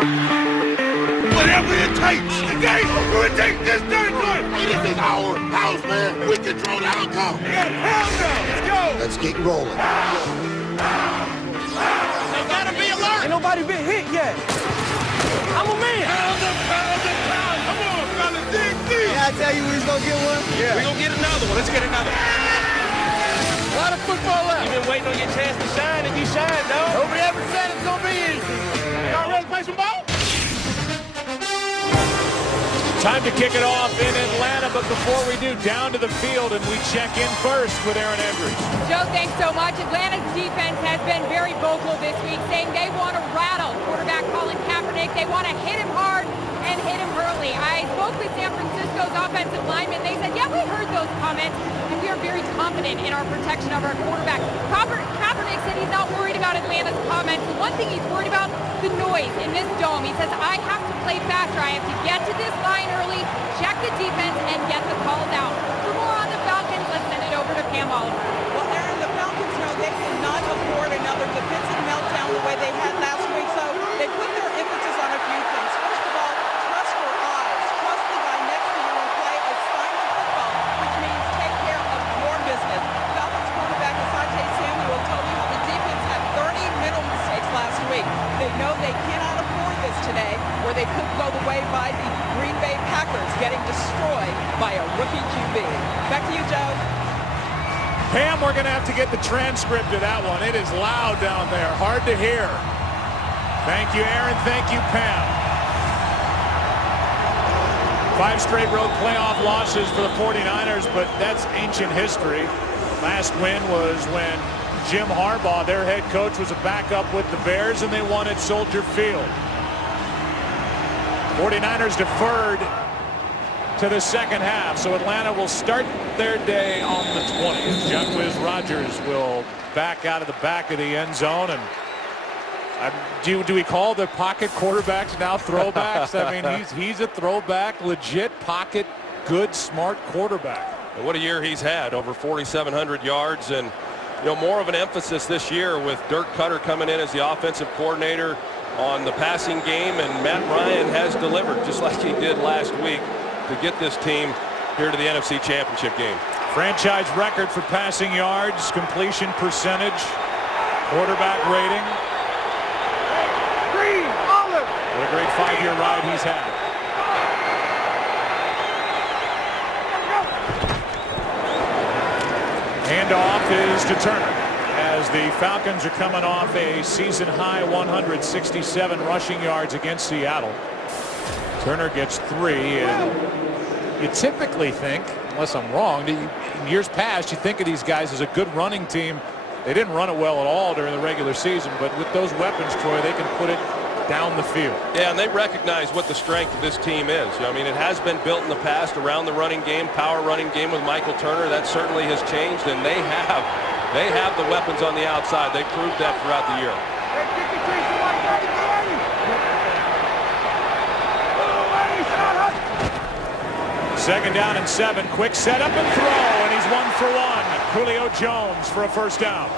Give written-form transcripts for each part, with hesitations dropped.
Whatever it takes. Today, we're going to take this territory. This is our house, man. We control the outcome. We got a pound now. Let's go. Let's get rolling. They got to be alert. Ain't nobody been hit yet. I'm a man. Pound. Come on, fellas. Dig deep. Can I tell you we was going to get one? Yeah. We're going to get another one. Let's get another. A lot of football left. You've been waiting on your chance to shine, and you shine, dog. Nobody ever said it's going to be easy. Y'all ready to play some ball? Time to kick it off in Atlanta, but before we do, down to the field, and we check in first with Aaron Andrews. Joe, thanks so much. Atlanta's defense has been very vocal this week, saying they want to rattle quarterback Colin Kaepernick. They want to hit him hard and hit him early. I spoke with San Francisco's offensive linemen. They said, yeah, we heard those comments, and we are very confident in our protection of our quarterback. Kaepernick said he's not worried about Atlanta's comments. The one thing he's worried about, the noise in this dome. He says, I have to play faster. I have to get to this line early, check the defense, and get the calls out. For more on the Falcons, let's send it over to Pam Oliver. Well, Aaron, the Falcons know they cannot afford another defensive meltdown the way they had last week, so they put their emphasis on a few things. First of all, trust your eyes. Trust the guy next to you and play assignment football, which means take care of your business. Falcons cornerback Asante Samuel told you how the defense had 30 mental mistakes last week. They know they cannot afford this today, where they could go the way by the Green Bay Packers getting destroyed by a rookie QB. Back to you, Joe. Pam, we're going to have to get the transcript of that one. It is loud down there. Hard to hear. Thank you, Aaron. Thank you, Pam. 5 straight road playoff losses for the 49ers, but that's ancient history. Last win was when Jim Harbaugh, their head coach, was a backup with the Bears, and they won at Soldier Field. 49ers deferred to the second half, so Atlanta will start their day on the 20th. Jacquizz Rodgers will back out of the back of the end zone, and do we call the pocket quarterbacks now throwbacks? I mean, he's a throwback, legit pocket, good, smart quarterback. And what a year he's had, over 4,700 yards, and more of an emphasis this year with Dirk Cutter coming in as the offensive coordinator on the passing game, and Matt Ryan has delivered just like he did last week to get this team here to the NFC Championship game. Franchise record for passing yards, completion percentage, quarterback rating. What a great 5-year ride he's had. Handoff is to Turner as the Falcons are coming off a season-high 167 rushing yards against Seattle. Turner gets 3, and you typically think, unless I'm wrong, in years past you think of these guys as a good running team. They didn't run it well at all during the regular season, but with those weapons, Troy, they can put it down the field. Yeah, and they recognize what the strength of this team is. I mean, it has been built in the past around the running game, power running game with Michael Turner. That certainly has changed, and they have the weapons on the outside. They proved that throughout the year. Second down and 7. Quick setup and throw, and he's 1 for 1. Julio Jones for a first down.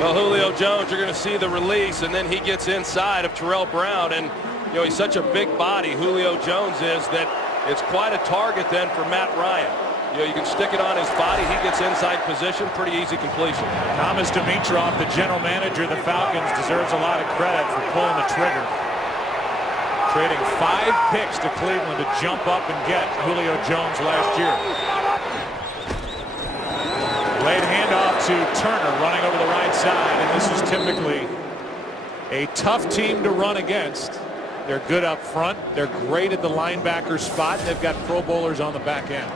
Well, Julio Jones, you're going to see the release, and then he gets inside of Terrell Brown, and he's such a big body, Julio Jones is, that it's quite a target then for Matt Ryan. You can stick it on his body, he gets inside position, pretty easy completion. Thomas Dimitroff, the general manager of the Falcons, deserves a lot of credit for pulling the trigger. Trading 5 picks to Cleveland to jump up and get Julio Jones last year. Late handoff to Turner, running over the right side, and this is typically a tough team to run against. They're good up front. They're great at the linebacker spot. They've got Pro Bowlers on the back end.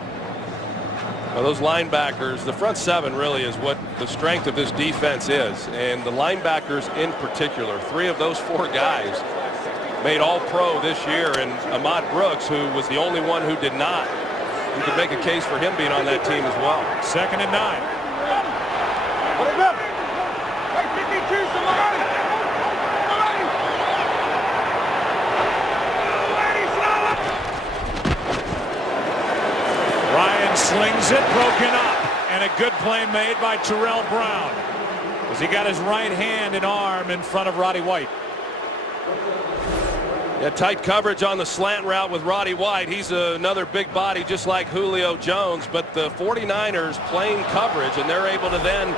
Well, those linebackers, the front 7 really is what the strength of this defense is, and the linebackers in particular. 3 of those 4 guys made All-Pro this year, and Ahmad Brooks, who was the only one who did not. You could make a case for him being on that team as well. 2nd and 9. Ryan slings it, broken up, and a good play made by Terrell Brown. as he got his right hand and arm in front of Roddy White. Yeah, tight coverage on the slant route with Roddy White. He's another big body just like Julio Jones, but the 49ers playing coverage, and they're able to then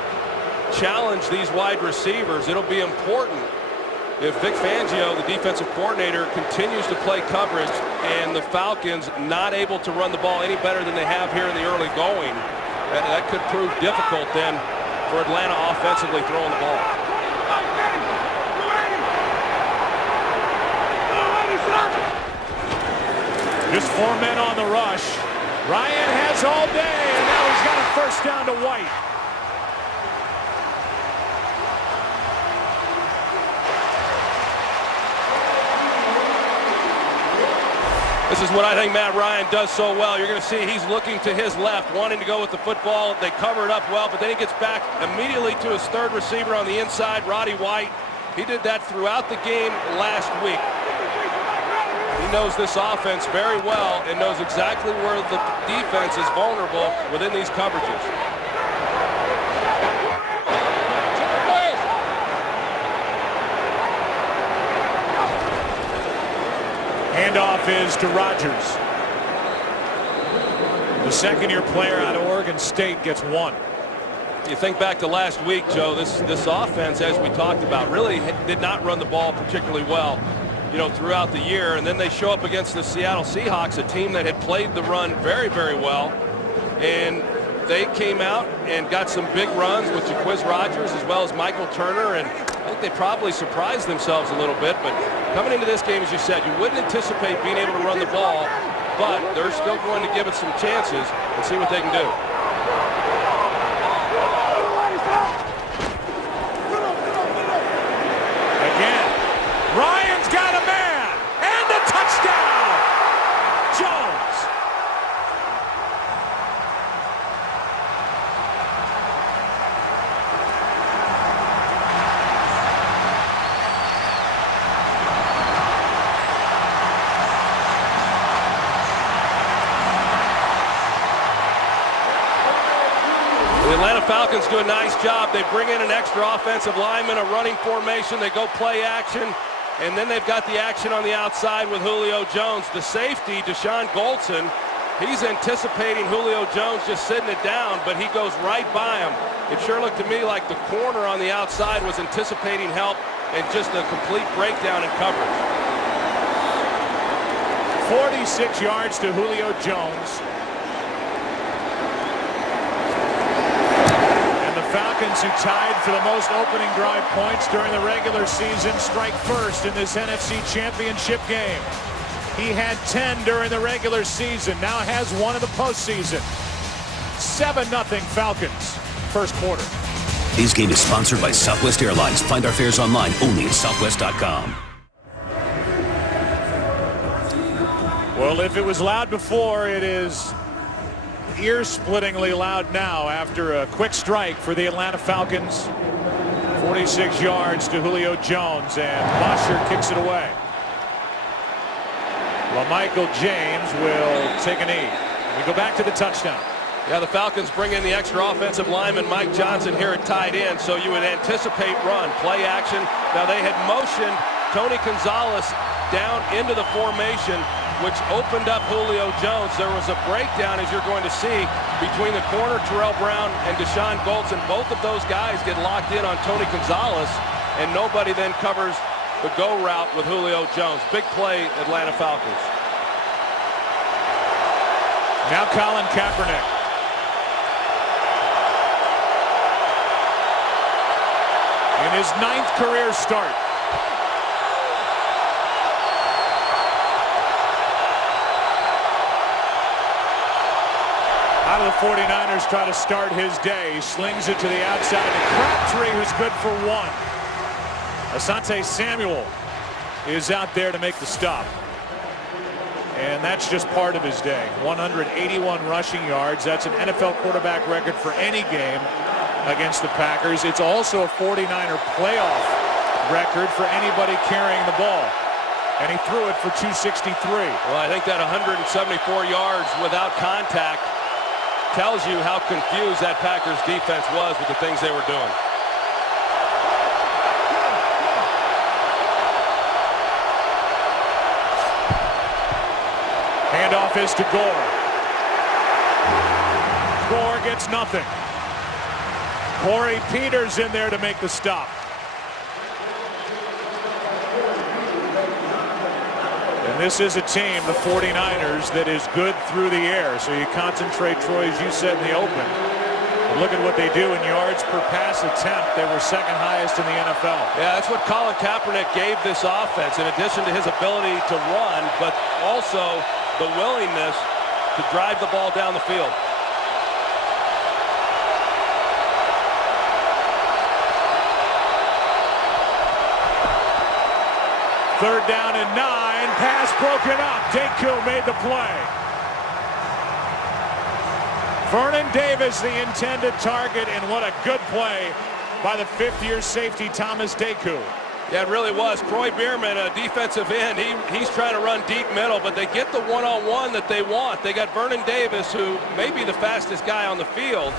challenge these wide receivers. It'll be important if Vic Fangio, the defensive coordinator, continues to play coverage and the Falcons not able to run the ball any better than they have here in the early going. That could prove difficult then for Atlanta offensively throwing the ball. Just 4 men on the rush. Ryan has all day, and now he's got a first down to White. This is what I think Matt Ryan does so well. You're going to see he's looking to his left, wanting to go with the football. They cover it up well, but then he gets back immediately to his third receiver on the inside, Roddy White. He did that throughout the game last week. He knows this offense very well and knows exactly where the defense is vulnerable within these coverages. Handoff is to Rodgers. The second-year player out of Oregon State gets 1. You think back to last week, Joe, this offense, as we talked about, really did not run the ball particularly well, throughout the year. And then they show up against the Seattle Seahawks, a team that had played the run very, very well. And they came out and got some big runs with Jaquiz Rodgers as well as Michael Turner. And I think they probably surprised themselves a little bit. But coming into this game, as you said, you wouldn't anticipate being able to run the ball, but they're still going to give it some chances and see what they can do. Again, Ryan's got a man and a touchdown. Jones. The Atlanta Falcons do a nice job. They bring in an extra offensive lineman, a running formation. They go play action, and then they've got the action on the outside with Julio Jones. The safety, Deshaun Goldson, he's anticipating Julio Jones just sitting it down, but he goes right by him. It sure looked to me like the corner on the outside was anticipating help and just a complete breakdown in coverage. 46 yards to Julio Jones. Falcons, who tied for the most opening drive points during the regular season, strike first in this NFC Championship game. He had 10 during the regular season, now has 1 in the postseason. 7-0 Falcons, first quarter. This game is sponsored by Southwest Airlines. Find our fares online only at southwest.com. Well, if it was loud before, it is ear-splittingly loud now after a quick strike for the Atlanta Falcons. 46 yards to Julio Jones, and Bosher kicks it away. Well, Michael James will take a knee. We go back to the touchdown. Yeah, the Falcons bring in the extra offensive lineman, Mike Johnson, here at tight end, so you would anticipate run, play action. Now, they had motioned Tony Gonzalez down into the formation, which opened up Julio Jones. There was a breakdown, as you're going to see, between the corner, Terrell Brown, and Deshaun Goldson. Both of those guys get locked in on Tony Gonzalez, and nobody then covers the go route with Julio Jones. Big play, Atlanta Falcons. Now Colin Kaepernick. In his 9th career start. How do the 49ers try to start his day? He slings it to the outside to Crabtree, who's good for 1. Asante Samuel is out there to make the stop. And that's just part of his day. 181 rushing yards. That's an NFL quarterback record for any game against the Packers. It's also a 49er playoff record for anybody carrying the ball. And he threw it for 263. Well, I think that 174 yards without contact tells you how confused that Packers defense was with the things they were doing. Handoff is to Gore. Gore gets nothing. Corey Peters in there to make the stop. And this is a team, the 49ers, that is good through the air. So you concentrate, Troy, as you said in the open. But look at what they do in yards per pass attempt. They were second highest in the NFL. Yeah, that's what Colin Kaepernick gave this offense, in addition to his ability to run, but also the willingness to drive the ball down the field. Third down and 9. Pass broken up. Deku made the play. Vernon Davis, the intended target, and what a good play by the fifth-year safety, Thomas Deku. Yeah, it really was. Troy Bierman, a defensive end, he's trying to run deep middle, but they get the one-on-one that they want. They got Vernon Davis, who may be the fastest guy on the field,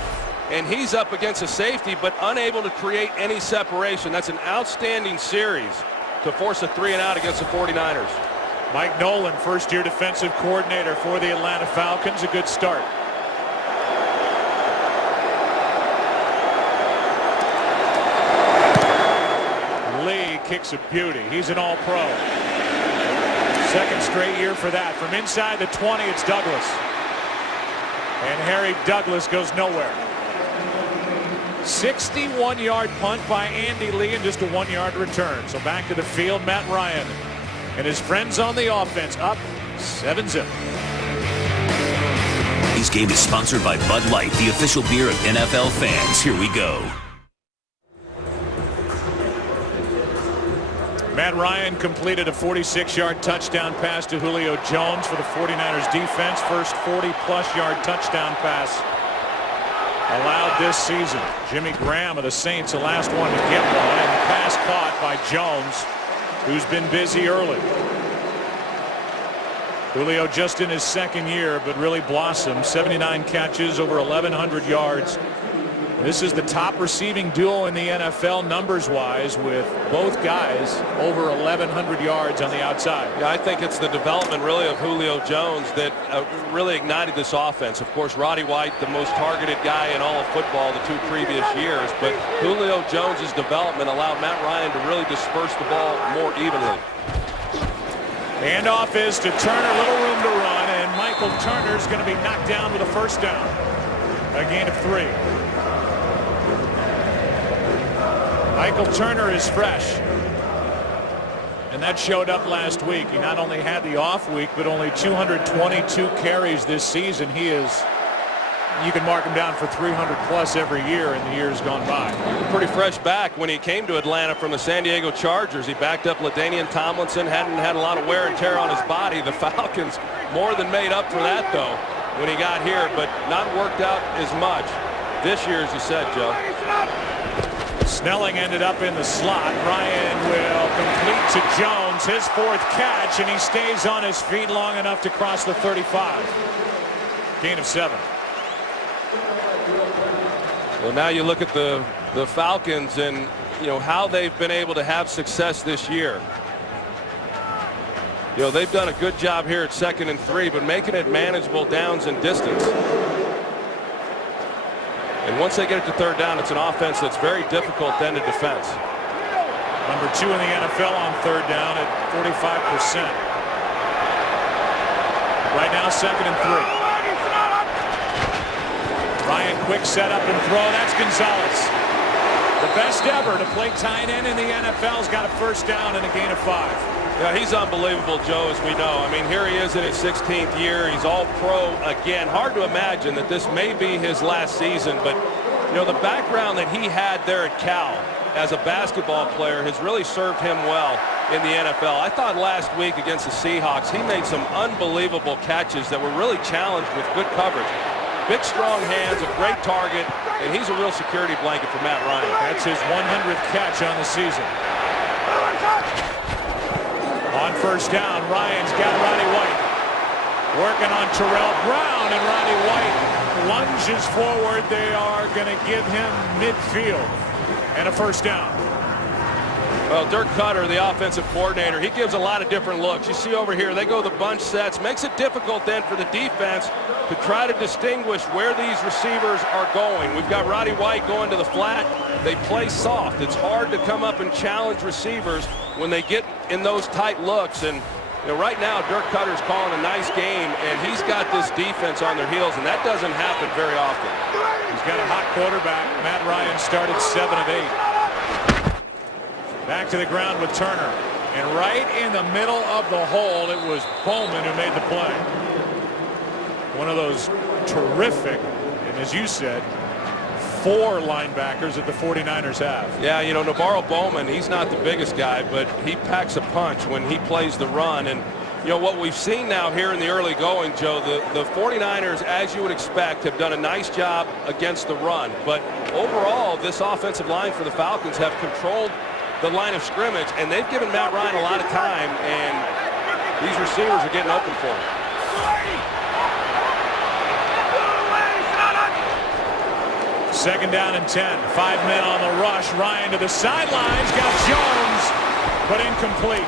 and he's up against a safety, but unable to create any separation. That's an outstanding series to force a 3-and-out against the 49ers. Mike Nolan, first-year defensive coordinator for the Atlanta Falcons. A good start. Lee kicks a beauty. He's an all-pro. Second straight year for that. From inside the 20, it's Douglas. And Harry Douglas goes nowhere. 61-yard punt by Andy Lee and just a 1-yard return. So back to the field, Matt Ryan and his friends on the offense, up 7-0. This game is sponsored by Bud Light, the official beer of NFL fans. Here we go. Matt Ryan completed a 46-yard touchdown pass to Julio Jones for the 49ers defense. First 40-plus yard touchdown pass allowed this season. Jimmy Graham of the Saints, the last one to get one, and the pass caught by Jones, who's been busy early. Julio just in his second year, but really blossomed. 79 catches, over 1,100 yards. This is the top receiving duo in the NFL numbers-wise, with both guys over 1,100 yards on the outside. Yeah, I think it's the development really of Julio Jones that really ignited this offense. Of course, Roddy White, the most targeted guy in all of football the 2 previous years, but Julio Jones's development allowed Matt Ryan to really disperse the ball more evenly. Handoff is to Turner, little room to run, and Michael Turner's going to be knocked down with a first down. A gain of 3. Michael Turner is fresh, and that showed up last week. He not only had the off week, but only 222 carries this season. He is, you can mark him down for 300 plus every year in the years gone by. Pretty fresh back when he came to Atlanta from the San Diego Chargers. He backed up LaDainian Tomlinson, hadn't had a lot of wear and tear on his body. The Falcons more than made up for that, though, when he got here, but not worked out as much this year, as you said, Joe. Snelling ended up in the slot. Ryan will complete to Jones, his 4th catch, and he stays on his feet long enough to cross the 35. Gain of 7. Well, now you look at the Falcons and, you know, how they've been able to have success this year. You know, they've done a good job here at 2nd and 3, but making it manageable downs and distance. And once they get it to 3rd down, it's an offense that's very difficult then to defense. Number 2 in the NFL on 3rd down at 45%. Right now, 2nd and 3. Ryan, quick setup and throw. That's Gonzalez. The best ever to play tight end in the NFL's got a first down and a gain of 5. Yeah, he's unbelievable, Joe, as we know. I mean, here he is in his 16th year. He's all pro again. Hard to imagine that this may be his last season, but, you know, the background that he had there at Cal as a basketball player has really served him well in the NFL. I thought last week against the Seahawks, he made some unbelievable catches that were really challenged with good coverage. Big, strong hands, a great target, and he's a real security blanket for Matt Ryan. That's his 100th catch on the season. On first down, Ryan's got Roddy White. Working on Terrell Brown, and Roddy White lunges forward. They are going to give him midfield and a first down. Well, Dirk Cutter, the offensive coordinator, he gives a lot of different looks. You see over here, they go the bunch sets. Makes it difficult then for the defense to try to distinguish where these receivers are going. We've got Roddy White going to the flat. They play soft. It's hard to come up and challenge receivers when they get in those tight looks. And you know, right now, Dirk Cutter's calling a nice game, and he's got this defense on their heels, and that doesn't happen very often. He's got a hot quarterback. Matt Ryan started 7 of 8. Back to the ground with Turner. And right in the middle of the hole, it was Bowman who made the play. One of those terrific, and as you said, 4 linebackers that the 49ers have. Yeah, you know, Navarro Bowman, he's not the biggest guy, but he packs a punch when he plays the run. And, you know, what we've seen now here in the early going, Joe, the 49ers, as you would expect, have done a nice job against the run. But overall, this offensive line for the Falcons have controlled the line of scrimmage, and they've given Matt Ryan a lot of time, and these receivers are getting open for him. Second down and 10. 5 men on the rush. Ryan to the sidelines. Got Jones, but incomplete.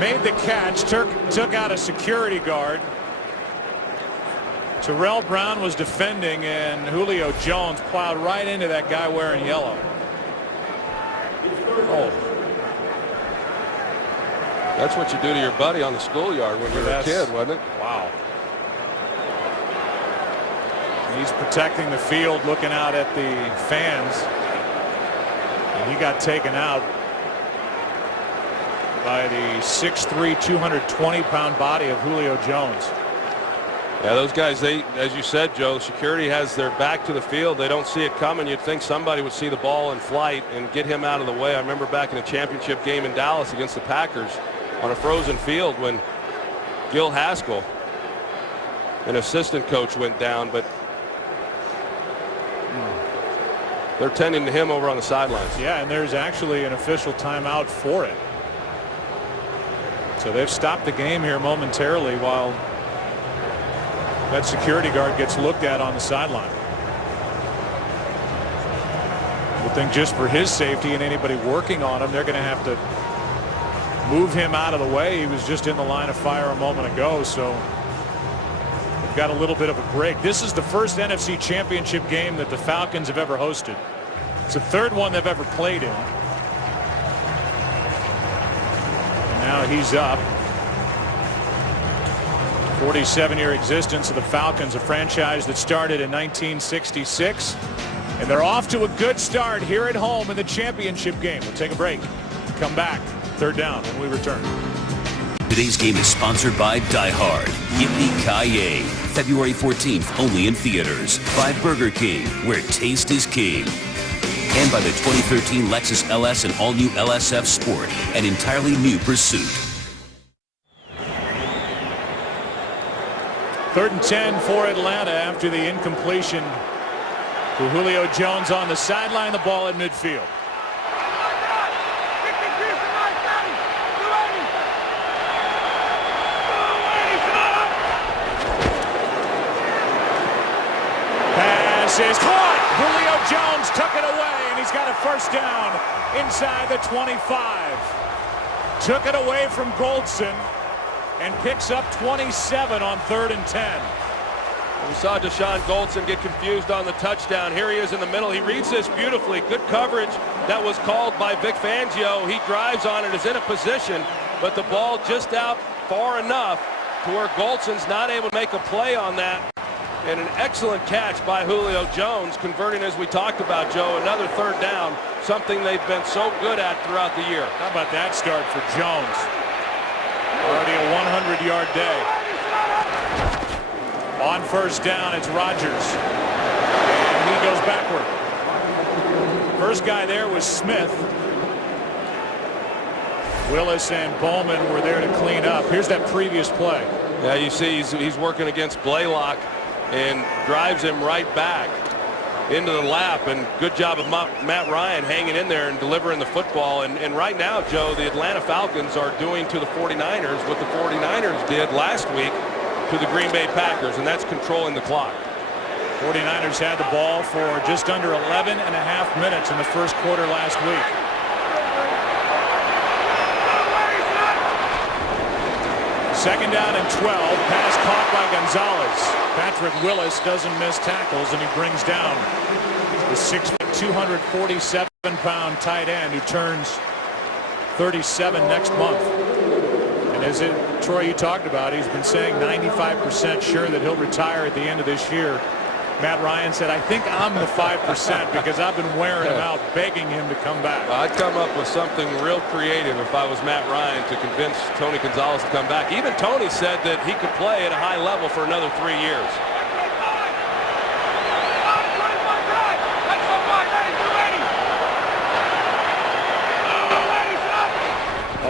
Made the catch. Took out a security guard. Terrell Brown was defending, and Julio Jones plowed right into that guy wearing yellow. Oh. That's what you do to your buddy on the schoolyard when you're a kid, wasn't it? Wow. He's protecting the field, looking out at the fans. And he got taken out by the 6'3", 220-pound body of Julio Jones. Yeah, those guys, they, as you said, Joe, security has their back to the field. They don't see it coming. You'd think somebody would see the ball in flight and get him out of the way. I remember back in a championship game in Dallas against the Packers on a frozen field when Gil Haskell, an assistant coach, went down, but they're tending to him over on the sidelines. Yeah, and there's actually an official timeout for it. So they've stopped the game here momentarily while that security guard gets looked at on the sideline. I think just for his safety and anybody working on him, they're going to have to move him out of the way. He was just in the line of fire a moment ago, so they've got a little bit of a break. This is the first NFC Championship game that the Falcons have ever hosted. It's the third one they've ever played in. And now he's up. 47-year existence of the Falcons, a franchise that started in 1966. And they're off to a good start here at home in the championship game. We'll take a break. Come back. Third down when we return. Today's game is sponsored by Die Hard. Yippee-ki-yay. February 14th, only in theaters. By Burger King, where taste is king. And by the 2013 Lexus LS and all-new LSF Sport, an entirely new pursuit. 3rd and 10 for Atlanta after the incompletion to Julio Jones on the sideline. The ball at midfield. Pass is caught. Julio Jones took it away, and he's got a first down inside the 25. Took it away from Goldson and picks up 27 on 3rd and 10. We saw Deshaun Goldson get confused on the touchdown. Here he is in the middle. He reads this beautifully. Good coverage that was called by Vic Fangio. He drives on it, is in a position, but the ball just out far enough to where Goldson's not able to make a play on that. And an excellent catch by Julio Jones, converting, as we talked about, Joe, another 3rd down, something they've been so good at throughout the year. How about that start for Jones? Already a 100-yard day. On first down, it's Rodgers. And he goes backward. First guy there was Smith. Willis and Bowman were there to clean up. Here's that previous play. Yeah, you see he's working against Blaylock and drives him right back into the lap, and good job of Matt Ryan hanging in there and delivering the football. And right now, Joe, the Atlanta Falcons are doing to the 49ers what the 49ers did last week to the Green Bay Packers, and that's controlling the clock. 49ers had the ball for just under 11 and a half minutes in the first quarter last week. Second down and 12. Pass caught by Gonzalez. Patrick Willis doesn't miss tackles, and he brings down the 247-pound tight end who turns 37 next month. And as Troy, you talked about, he's been saying 95% sure that he'll retire at the end of this year. Matt Ryan said, I think I'm the 5% because I've been wearing him out, begging him to come back. I'd come up with something real creative if I was Matt Ryan to convince Tony Gonzalez to come back. Even Tony said that he could play at a high level for another 3 years.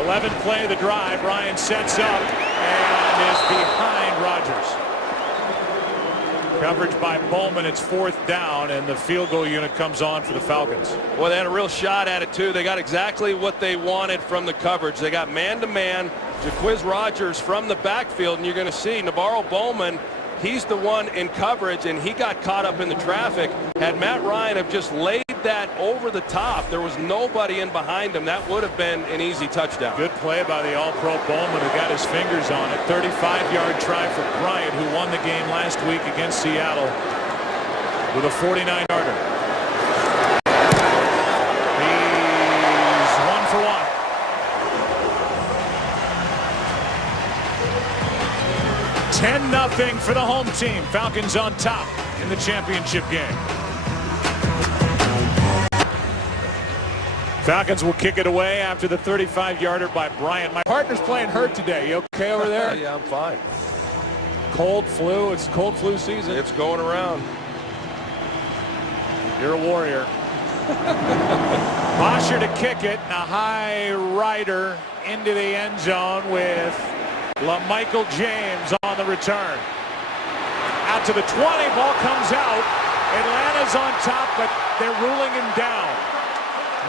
Eleventh play of the drive. Ryan sets up and is behind Rodgers. Coverage by Bowman. It's 4th down, and the field goal unit comes on for the Falcons. Well, they had a real shot at it, too. They got exactly what they wanted from the coverage. They got man-to-man Jaquiz Rodgers from the backfield, and you're going to see Navarro Bowman. He's the one in coverage, and he got caught up in the traffic. Had Matt Ryan have just laid that over the top, there was nobody in behind him. That would have been an easy touchdown. Good play by the All-Pro Bowman, who got his fingers on it. 35-yard try for Bryant, who won the game last week against Seattle with a 49-yarder. He's 1 for 1. 10-0 for the home team. Falcons on top in the championship game. Falcons will kick it away after the 35-yarder by Bryant. My partner's playing hurt today. You okay over there? Yeah, I'm fine. Cold flu. It's cold flu season. It's going around. You're a warrior. Bosher to kick it. A high rider into the end zone with LaMichael James on the return. Out to the 20. Ball comes out. Atlanta's on top, but they're ruling him down.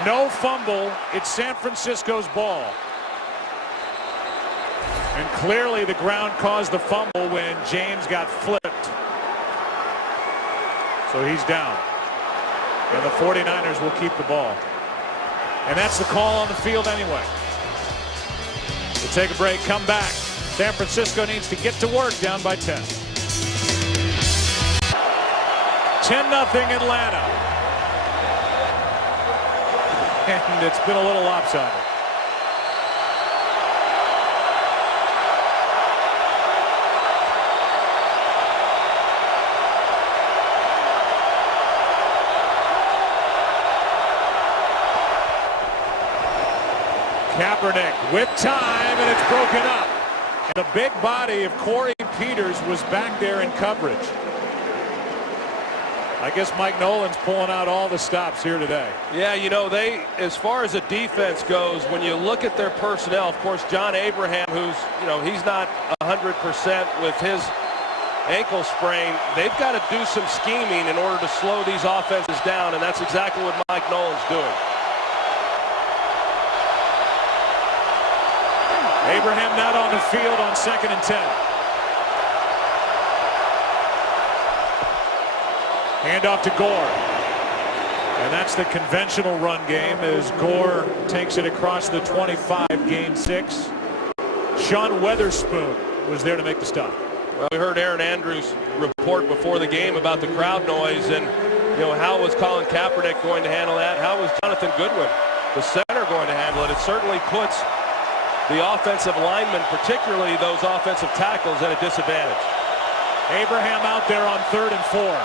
No fumble. It's San Francisco's ball. And clearly the ground caused the fumble when James got flipped. So he's down. And the 49ers will keep the ball. And that's the call on the field anyway. We'll take a break, come back. San Francisco needs to get to work, down by 10. 10-0 Atlanta. And it's been a little lopsided. Kaepernick with time, and it's broken up. And the big body of Corey Peters was back there in coverage. I guess Mike Nolan's pulling out all the stops here today. Yeah, you know, as far as the defense goes, when you look at their personnel, of course, John Abraham, who's, he's not 100% with his ankle sprain, they've got to do some scheming in order to slow these offenses down, and that's exactly what Mike Nolan's doing. Abraham not on the field on 2nd and 10. Handoff to Gore. And that's the conventional run game as Gore takes it across the 25, gain 6. Sean Weatherspoon was there to make the stop. Well, we heard Aaron Andrews report before the game about the crowd noise and, how was Colin Kaepernick going to handle that? How was Jonathan Goodwin, the center, going to handle it? It certainly puts the offensive linemen, particularly those offensive tackles, at a disadvantage. Abraham out there on 3rd and 4.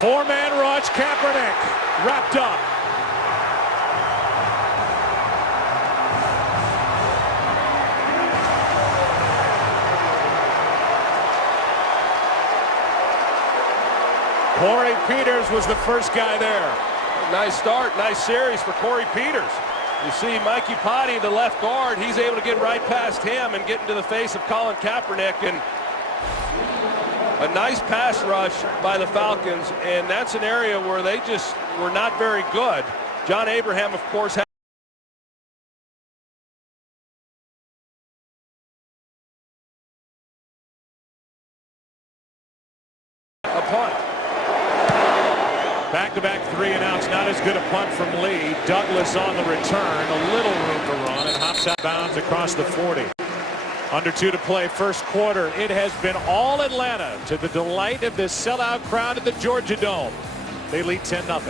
Four-man rush, Kaepernick wrapped up. Corey Peters was the first guy there. Nice start, nice series for Corey Peters. You see Mikey Potty, the left guard, he's able to get right past him and get into the face of Colin Kaepernick, and a nice pass rush by the Falcons, and that's an area where they just were not very good. John Abraham, of course, had a punt. Back-to-back 3 and outs. Not as good a punt from Lee. Douglas on the return. A little room to run and hops out of bounds across the 40. Under 2 to play, first quarter. It has been all Atlanta to the delight of this sellout crowd at the Georgia Dome. They lead 10-0.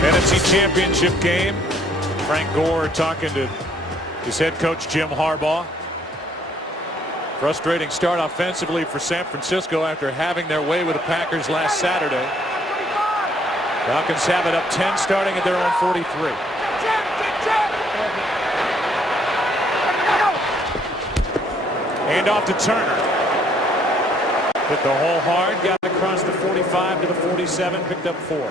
NFC Championship game. Frank Gore talking to his head coach Jim Harbaugh. Frustrating start offensively for San Francisco after having their way with the Packers last Saturday. Falcons have it up 10 starting at their own 43. Hand off to Turner. Hit the hole hard, got across the 45 to the 47, picked up 4.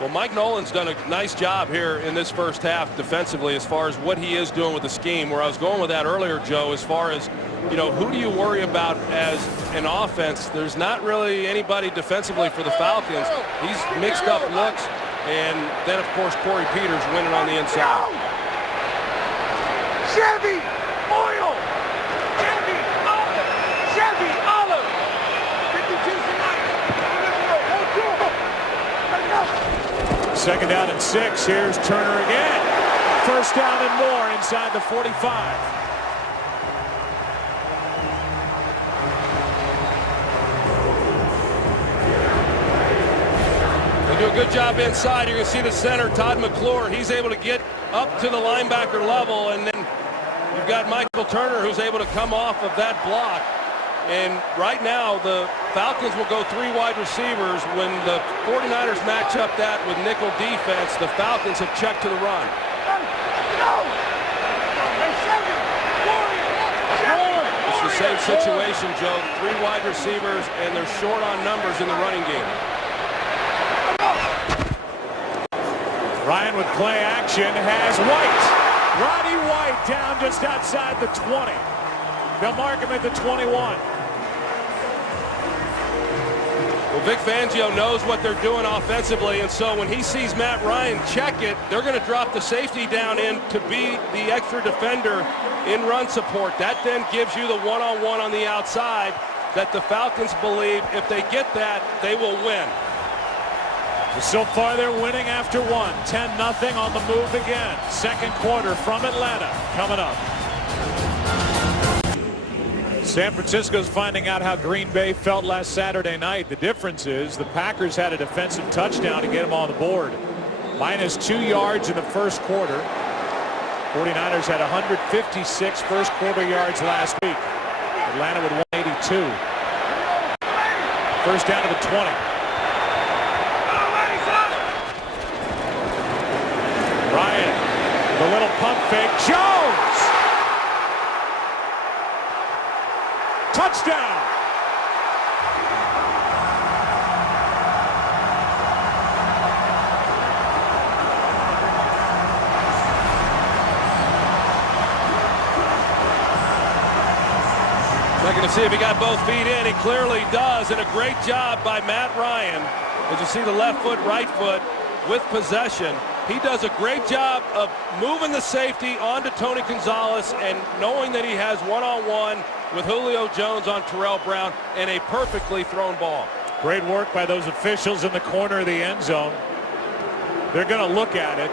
Well, Mike Nolan's done a nice job here in this first half defensively as far as what he is doing with the scheme. Where I was going with that earlier, Joe, as far as, you know, who do you worry about as an offense? There's not really anybody defensively for the Falcons. He's mixed up looks, and then, of course, Corey Peters winning on the inside. Chevy! Oil! Chevy! Olive! Chevy! Olive! 52 tonight! Second down and 6. Here's Turner again. First down and more inside the 45. They do a good job inside. You can see the center, Todd McClure. He's able to get up to the linebacker level, and then you've got Michael Turner who's able to come off of that block. And right now, the Falcons will go 3 wide receivers. When the 49ers match up that with nickel defense, the Falcons have checked to the run. It's the same situation, Joe. 3 wide receivers, and they're short on numbers in the running game. Ryan with play action has White. Roddy White down just outside the 20. They'll mark him at the 21. Well, Vic Fangio knows what they're doing offensively, and so when he sees Matt Ryan check it, they're going to drop the safety down in to be the extra defender in run support. That then gives you the one-on-one on the outside that the Falcons believe if they get that, they will win. So far, they're winning after 1. 10-0 on the move again. Second quarter from Atlanta coming up. San Francisco's finding out how Green Bay felt last Saturday night. The difference is the Packers had a defensive touchdown to get them on the board. Minus 2 yards in the first quarter. 49ers had 156 first quarter yards last week. Atlanta with 182. First down to the 20. Ryan, the little pump fake. Jones! Touchdown! Looking to see if he got both feet in. He clearly does, and a great job by Matt Ryan. As you see the left foot, right foot with possession. He does a great job of moving the safety onto Tony Gonzalez and knowing that he has one-on-one with Julio Jones on Terrell Brown and a perfectly thrown ball. Great work by those officials in the corner of the end zone. They're going to look at it,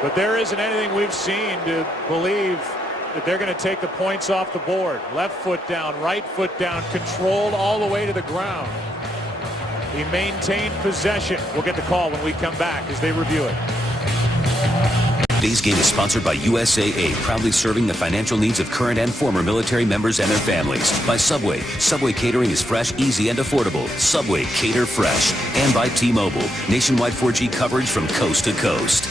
but there isn't anything we've seen to believe that they're going to take the points off the board. Left foot down, right foot down, controlled all the way to the ground. He maintained possession. We'll get the call when we come back as they review it. Today's game is sponsored by USAA, proudly serving the financial needs of current and former military members and their families. By Subway. Subway catering is fresh, easy, and affordable. Subway, cater fresh. And by T-Mobile, nationwide 4G coverage from coast to coast.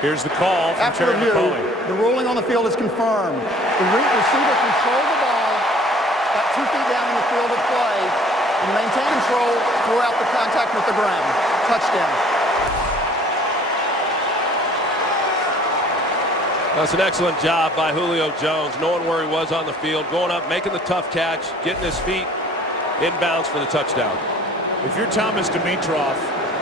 Here's the call from After Terry review, McCauley. the ruling on the field is confirmed. The receiver controlled the ball at 2 feet down in the field of play and maintained control throughout the contact with the ground. Touchdown. That's an excellent job by Julio Jones, knowing where he was on the field, going up, making the tough catch, getting his feet inbounds for the touchdown. If you're Thomas Dimitroff,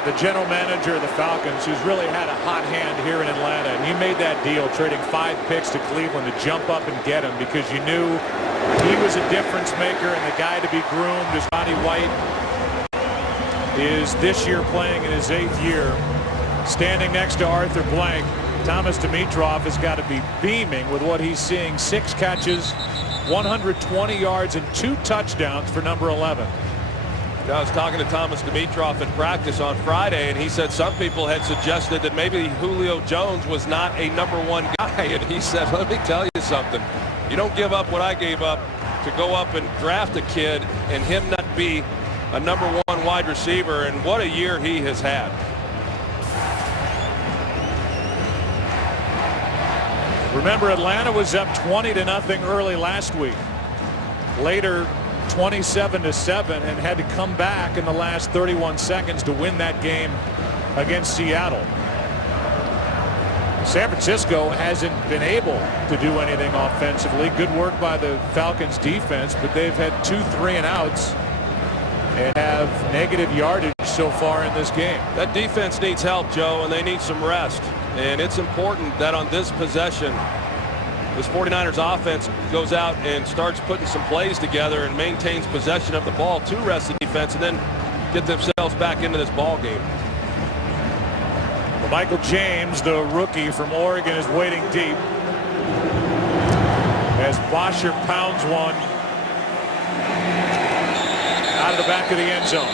the general manager of the Falcons, who's really had a hot hand here in Atlanta, and you made that deal trading 5 picks to Cleveland to jump up and get him because you knew he was a difference maker and the guy to be groomed. As Roddy White is this year playing in his 8th year, standing next to Arthur Blank, Thomas Dimitroff has got to be beaming with what he's seeing. 6 catches, 120 yards, and 2 touchdowns for number 11. I was talking to Thomas Dimitroff in practice on Friday, and he said some people had suggested that maybe Julio Jones was not a #1 guy, and he said, let me tell you something. You don't give up what I gave up to go up and draft a kid and him not be a #1 wide receiver, and what a year he has had. Remember, Atlanta was up 20-0 early last week. Later, 27-7, and had to come back in the last 31 seconds to win that game against Seattle. San Francisco hasn't been able to do anything offensively. Good work by the Falcons defense, but they've had 2 3-and-outs and have negative yardage so far in this game. That defense needs help, Joe, and they need some rest. And it's important that on this possession, this 49ers offense goes out and starts putting some plays together and maintains possession of the ball to rest the defense and then get themselves back into this ball game. Well, Michael James, the rookie from Oregon, is waiting deep as Bosher pounds one out of the back of the end zone.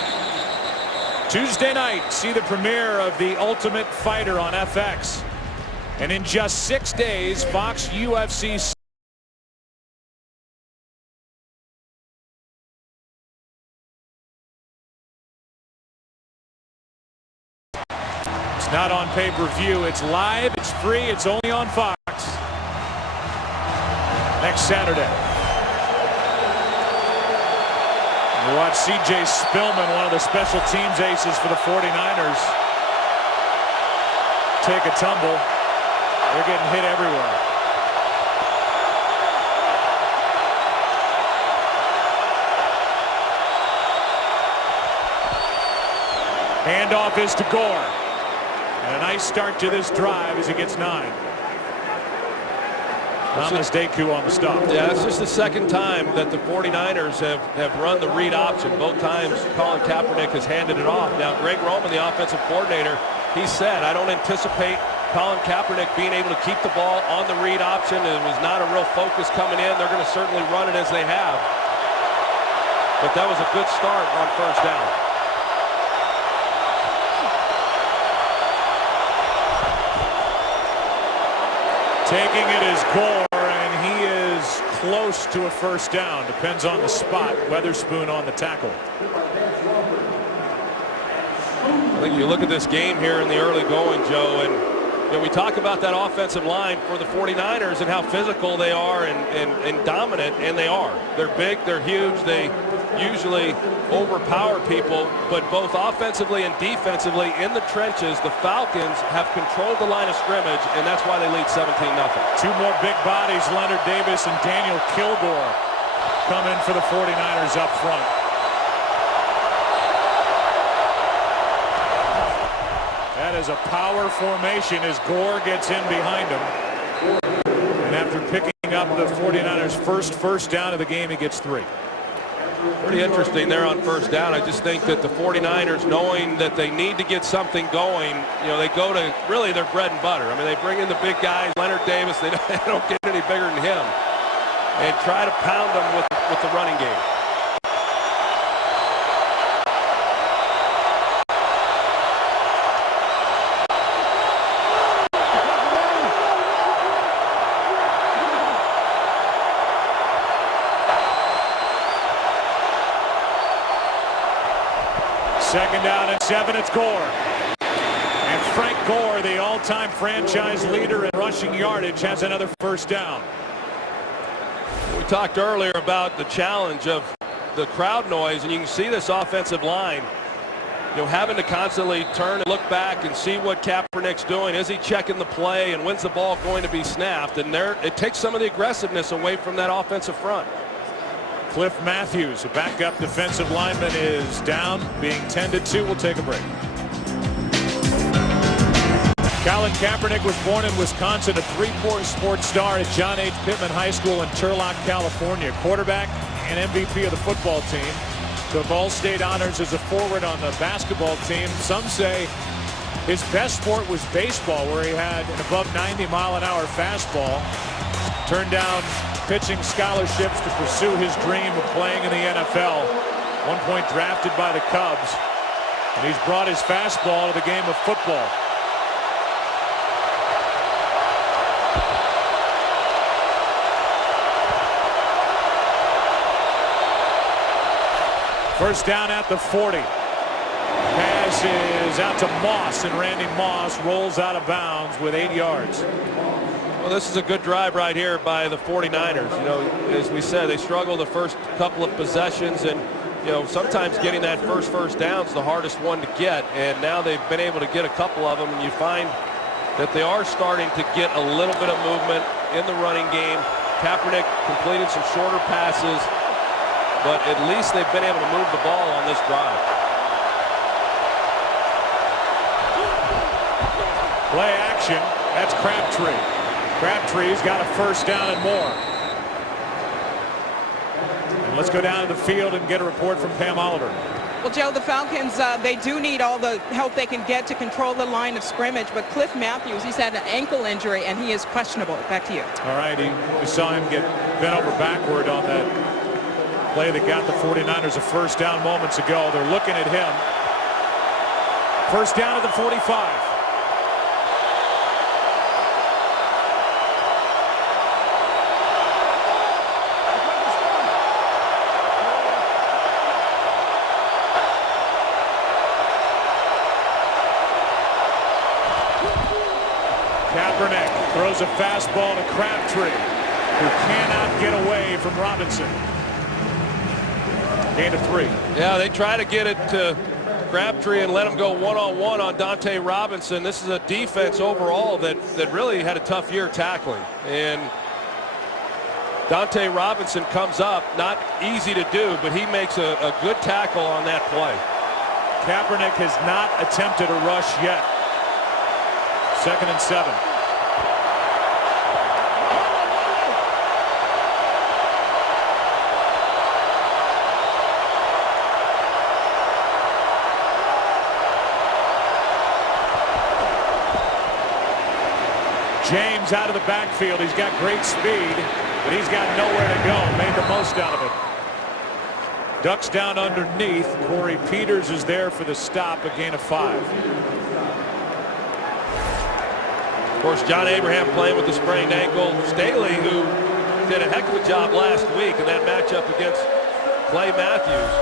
Tuesday night, see the premiere of The Ultimate Fighter on FX. And in just 6 days, Fox UFC. It's not on pay-per-view. It's live. It's free. It's only on Fox. Next Saturday. We watch C.J. Spillman, one of the special teams aces for the 49ers, take a tumble. They're getting hit everywhere. Handoff is to Gore. And a nice start to this drive as he gets 9. Thomas Deku on the stop. Yeah, it's just the second time that the 49ers have run the read option. Both times Colin Kaepernick has handed it off. Now Greg Roman, the offensive coordinator, he said, I don't anticipate Colin Kaepernick being able to keep the ball on the read option. It was not a real focus coming in. They're going to certainly run it as they have. But that was a good start on first down. Taking it is Gore, and he is close to a first down. Depends on the spot. Weatherspoon on the tackle. I think you look at this game here in the early going, Joe, and we talk about that offensive line for the 49ers and how physical they are and dominant, and they are. They're big, they're huge, they usually overpower people, but both offensively and defensively in the trenches, the Falcons have controlled the line of scrimmage, and that's why they lead 17-0. 2 more big bodies, Leonard Davis and Daniel Kilgore, come in for the 49ers up front. That is a power formation as Gore gets in behind him. And after picking up the 49ers' first down of the game, he gets 3. Pretty interesting there on first down. I just think that the 49ers, knowing that they need to get something going, they go to really their bread and butter. I mean, they bring in the big guys, Leonard Davis, they don't get any bigger than him, and try to pound them with the running game. Second down and 7, it's Gore. And Frank Gore, the all-time franchise leader in rushing yardage, has another first down. We talked earlier about the challenge of the crowd noise, and you can see this offensive line, having to constantly turn and look back and see what Kaepernick's doing. Is he checking the play, and when's the ball going to be snapped? And it takes some of the aggressiveness away from that offensive front. Cliff Matthews, a backup defensive lineman, is down, being tended to. We'll take a break. Colin Kaepernick was born in Wisconsin, a three-sport sports star at John H. Pittman High School in Turlock, California. Quarterback and MVP of the football team. Took All-State honors as a forward on the basketball team. Some say his best sport was baseball, where he had an above 90-mile-an-hour fastball. Turned down pitching scholarships to pursue his dream of playing in the NFL. 1 point drafted by the Cubs. And he's brought his fastball to the game of football. First down at the 40. Pass is out to Moss, and Randy Moss rolls out of bounds with 8 yards. Well, this is a good drive right here by the 49ers. You know, as we said, they struggled the first couple of possessions, and you know, sometimes getting that first down is the hardest one to get, and now they've been able to get a couple of them, and you find that they are starting to get a little bit of movement in the running game. Kaepernick completed some shorter passes, but at least they've been able to move the ball on this drive. Play action. That's Crabtree. Crabtree's got a first down and more. And let's go down to the field and get a report from Pam Oliver. Well, Joe, the Falcons, they do need all the help they can get to control the line of scrimmage, but Cliff Matthews, he's had an ankle injury, and he is questionable. Back to you. All right, we saw him get bent over backward on that play that got the 49ers a first down moments ago. They're looking at him. First down at the 45. Kaepernick throws a fastball to Crabtree, who cannot get away from Robinson. Gain of 3. Yeah, they try to get it to Crabtree and let him go one-on-one on Dante Robinson. This is a defense overall that really had a tough year tackling. And Dante Robinson comes up, not easy to do, but he makes a good tackle on that play. Kaepernick has not attempted a rush yet. 2nd and 7. James out of the backfield. He's got great speed, but he's got nowhere to go. Made the most out of it. Ducks down underneath. Corey Peters is there for the stop. A gain of 5. Of course, John Abraham playing with the sprained ankle. Staley, who did a heck of a job last week in that matchup against Clay Matthews,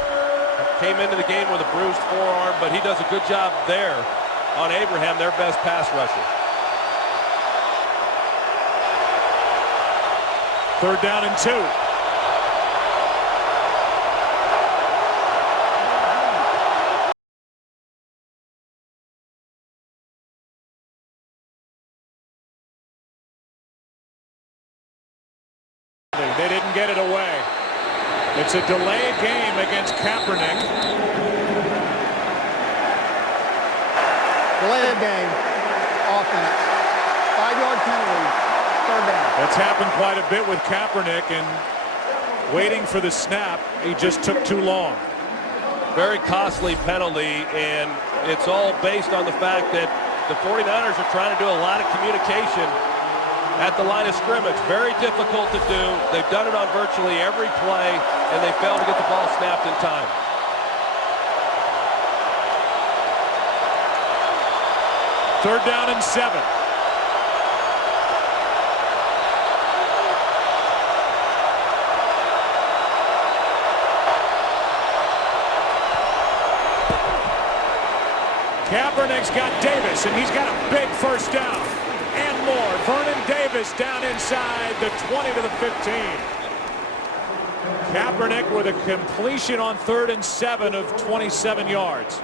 came into the game with a bruised forearm, but he does a good job there on Abraham, their best pass rusher. 3rd down and 2. They didn't get it away. It's a delayed game against Kaepernick. Delayed game. Offense. 5-yard penalty. 3rd down. That's happened quite a bit with Kaepernick, and waiting for the snap, he just took too long. Very costly penalty, and it's all based on the fact that the 49ers are trying to do a lot of communication at the line of scrimmage. Very difficult to do. They've done it on virtually every play, and they failed to get the ball snapped in time. Third down and 7. Kaepernick's got Davis, and he's got a big first down. And more. Vernon Davis down inside the 20 to the 15. Kaepernick with a completion on 3rd and 7 of 27 yards.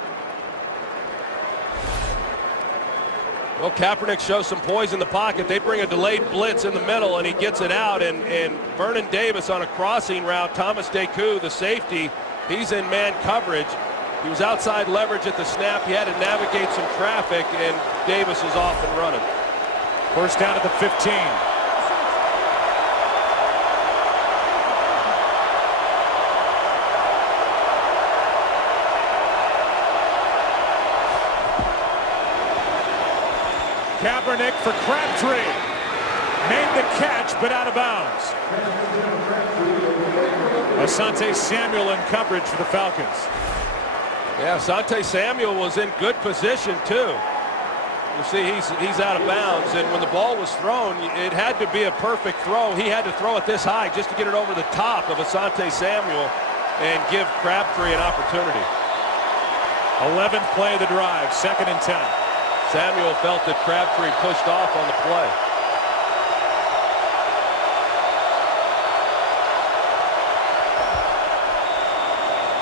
Well, Kaepernick shows some poise in the pocket. They bring a delayed blitz in the middle, and he gets it out. And Vernon Davis on a crossing route. Thomas Deku, the safety, he's in man coverage. He was outside leverage at the snap. He had to navigate some traffic, and Davis is off and running. First down at the 15. Kaepernick for Crabtree. Made the catch, but out of bounds. Asante Samuel in coverage for the Falcons. Yeah, Asante Samuel was in good position, too. You see, he's out of bounds, and when the ball was thrown, it had to be a perfect throw. He had to throw it this high just to get it over the top of Asante Samuel and give Crabtree an opportunity. 11th play of the drive, 2nd and 10. Samuel felt that Crabtree pushed off on the play.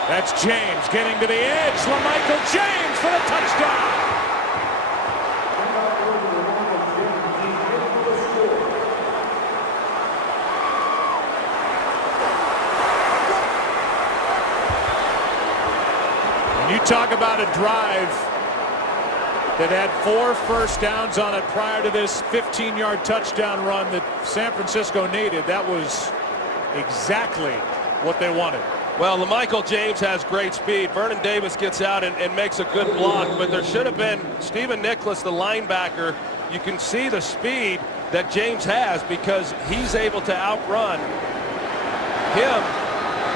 That's James getting to the edge. LaMichael James for the touchdown. When you talk about a drive that had 4 first downs on it prior to this 15-yard touchdown run that San Francisco needed, that was exactly what they wanted. Well, LaMichael James has great speed. Vernon Davis gets out and makes a good block, but there should have been Stephen Nicholas, the linebacker. You can see the speed that James has because he's able to outrun him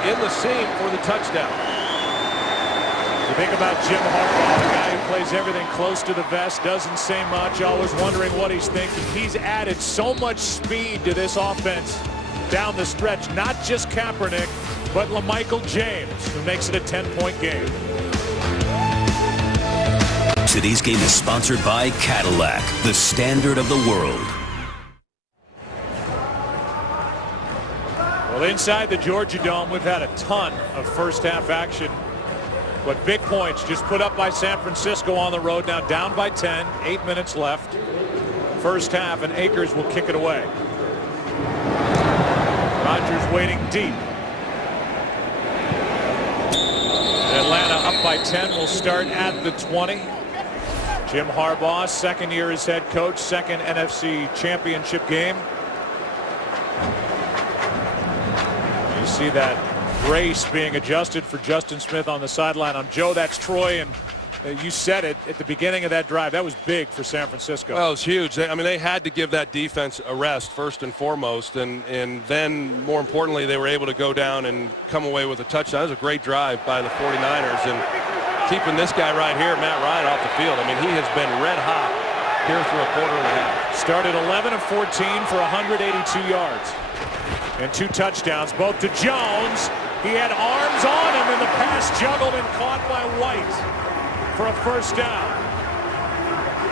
in the seam for the touchdown. You think about Jim Harbaugh, a guy who plays everything close to the vest, doesn't say much, always wondering what he's thinking. He's added so much speed to this offense down the stretch, not just Kaepernick, but LaMichael James, who makes it a 10-point game. Today's game is sponsored by Cadillac, the standard of the world. Well, inside the Georgia Dome, we've had a ton of first-half action. But big points just put up by San Francisco on the road, now down by 10, 8 minutes left. First half, and Akers will kick it away. Rodgers waiting deep. Atlanta up by 10 will start at the 20. Jim Harbaugh, second year as head coach, second NFC Championship game. You see that brace being adjusted for Justin Smith on the sideline. Joe, that's Troy, and you said it at the beginning of that drive. That was big for San Francisco. Well, it was huge. I mean, they had to give that defense a rest first and foremost, and then more importantly, they were able to go down and come away with a touchdown. That was a great drive by the 49ers, and keeping this guy right here, Matt Ryan, off the field. I mean, he has been red hot here through a quarter and a half. Started 11 of 14 for 182 yards and 2 touchdowns, both to Jones. He had arms on him, and the pass juggled and caught by White for a first down.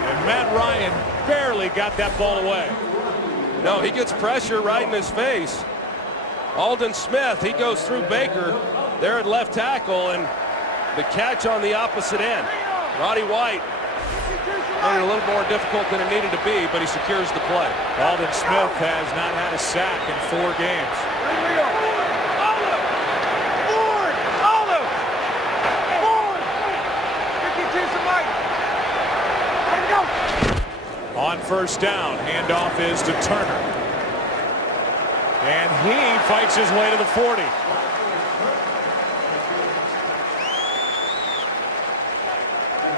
And Matt Ryan barely got that ball away. No, he gets pressure right in his face. Aldon Smith, he goes through Baker there at left tackle, and the catch on the opposite end. Roddy White made it a little more difficult than it needed to be, but he secures the play. Aldon Smith has not had a sack in 4 games. On first down, handoff is to Turner. And he fights his way to the 40.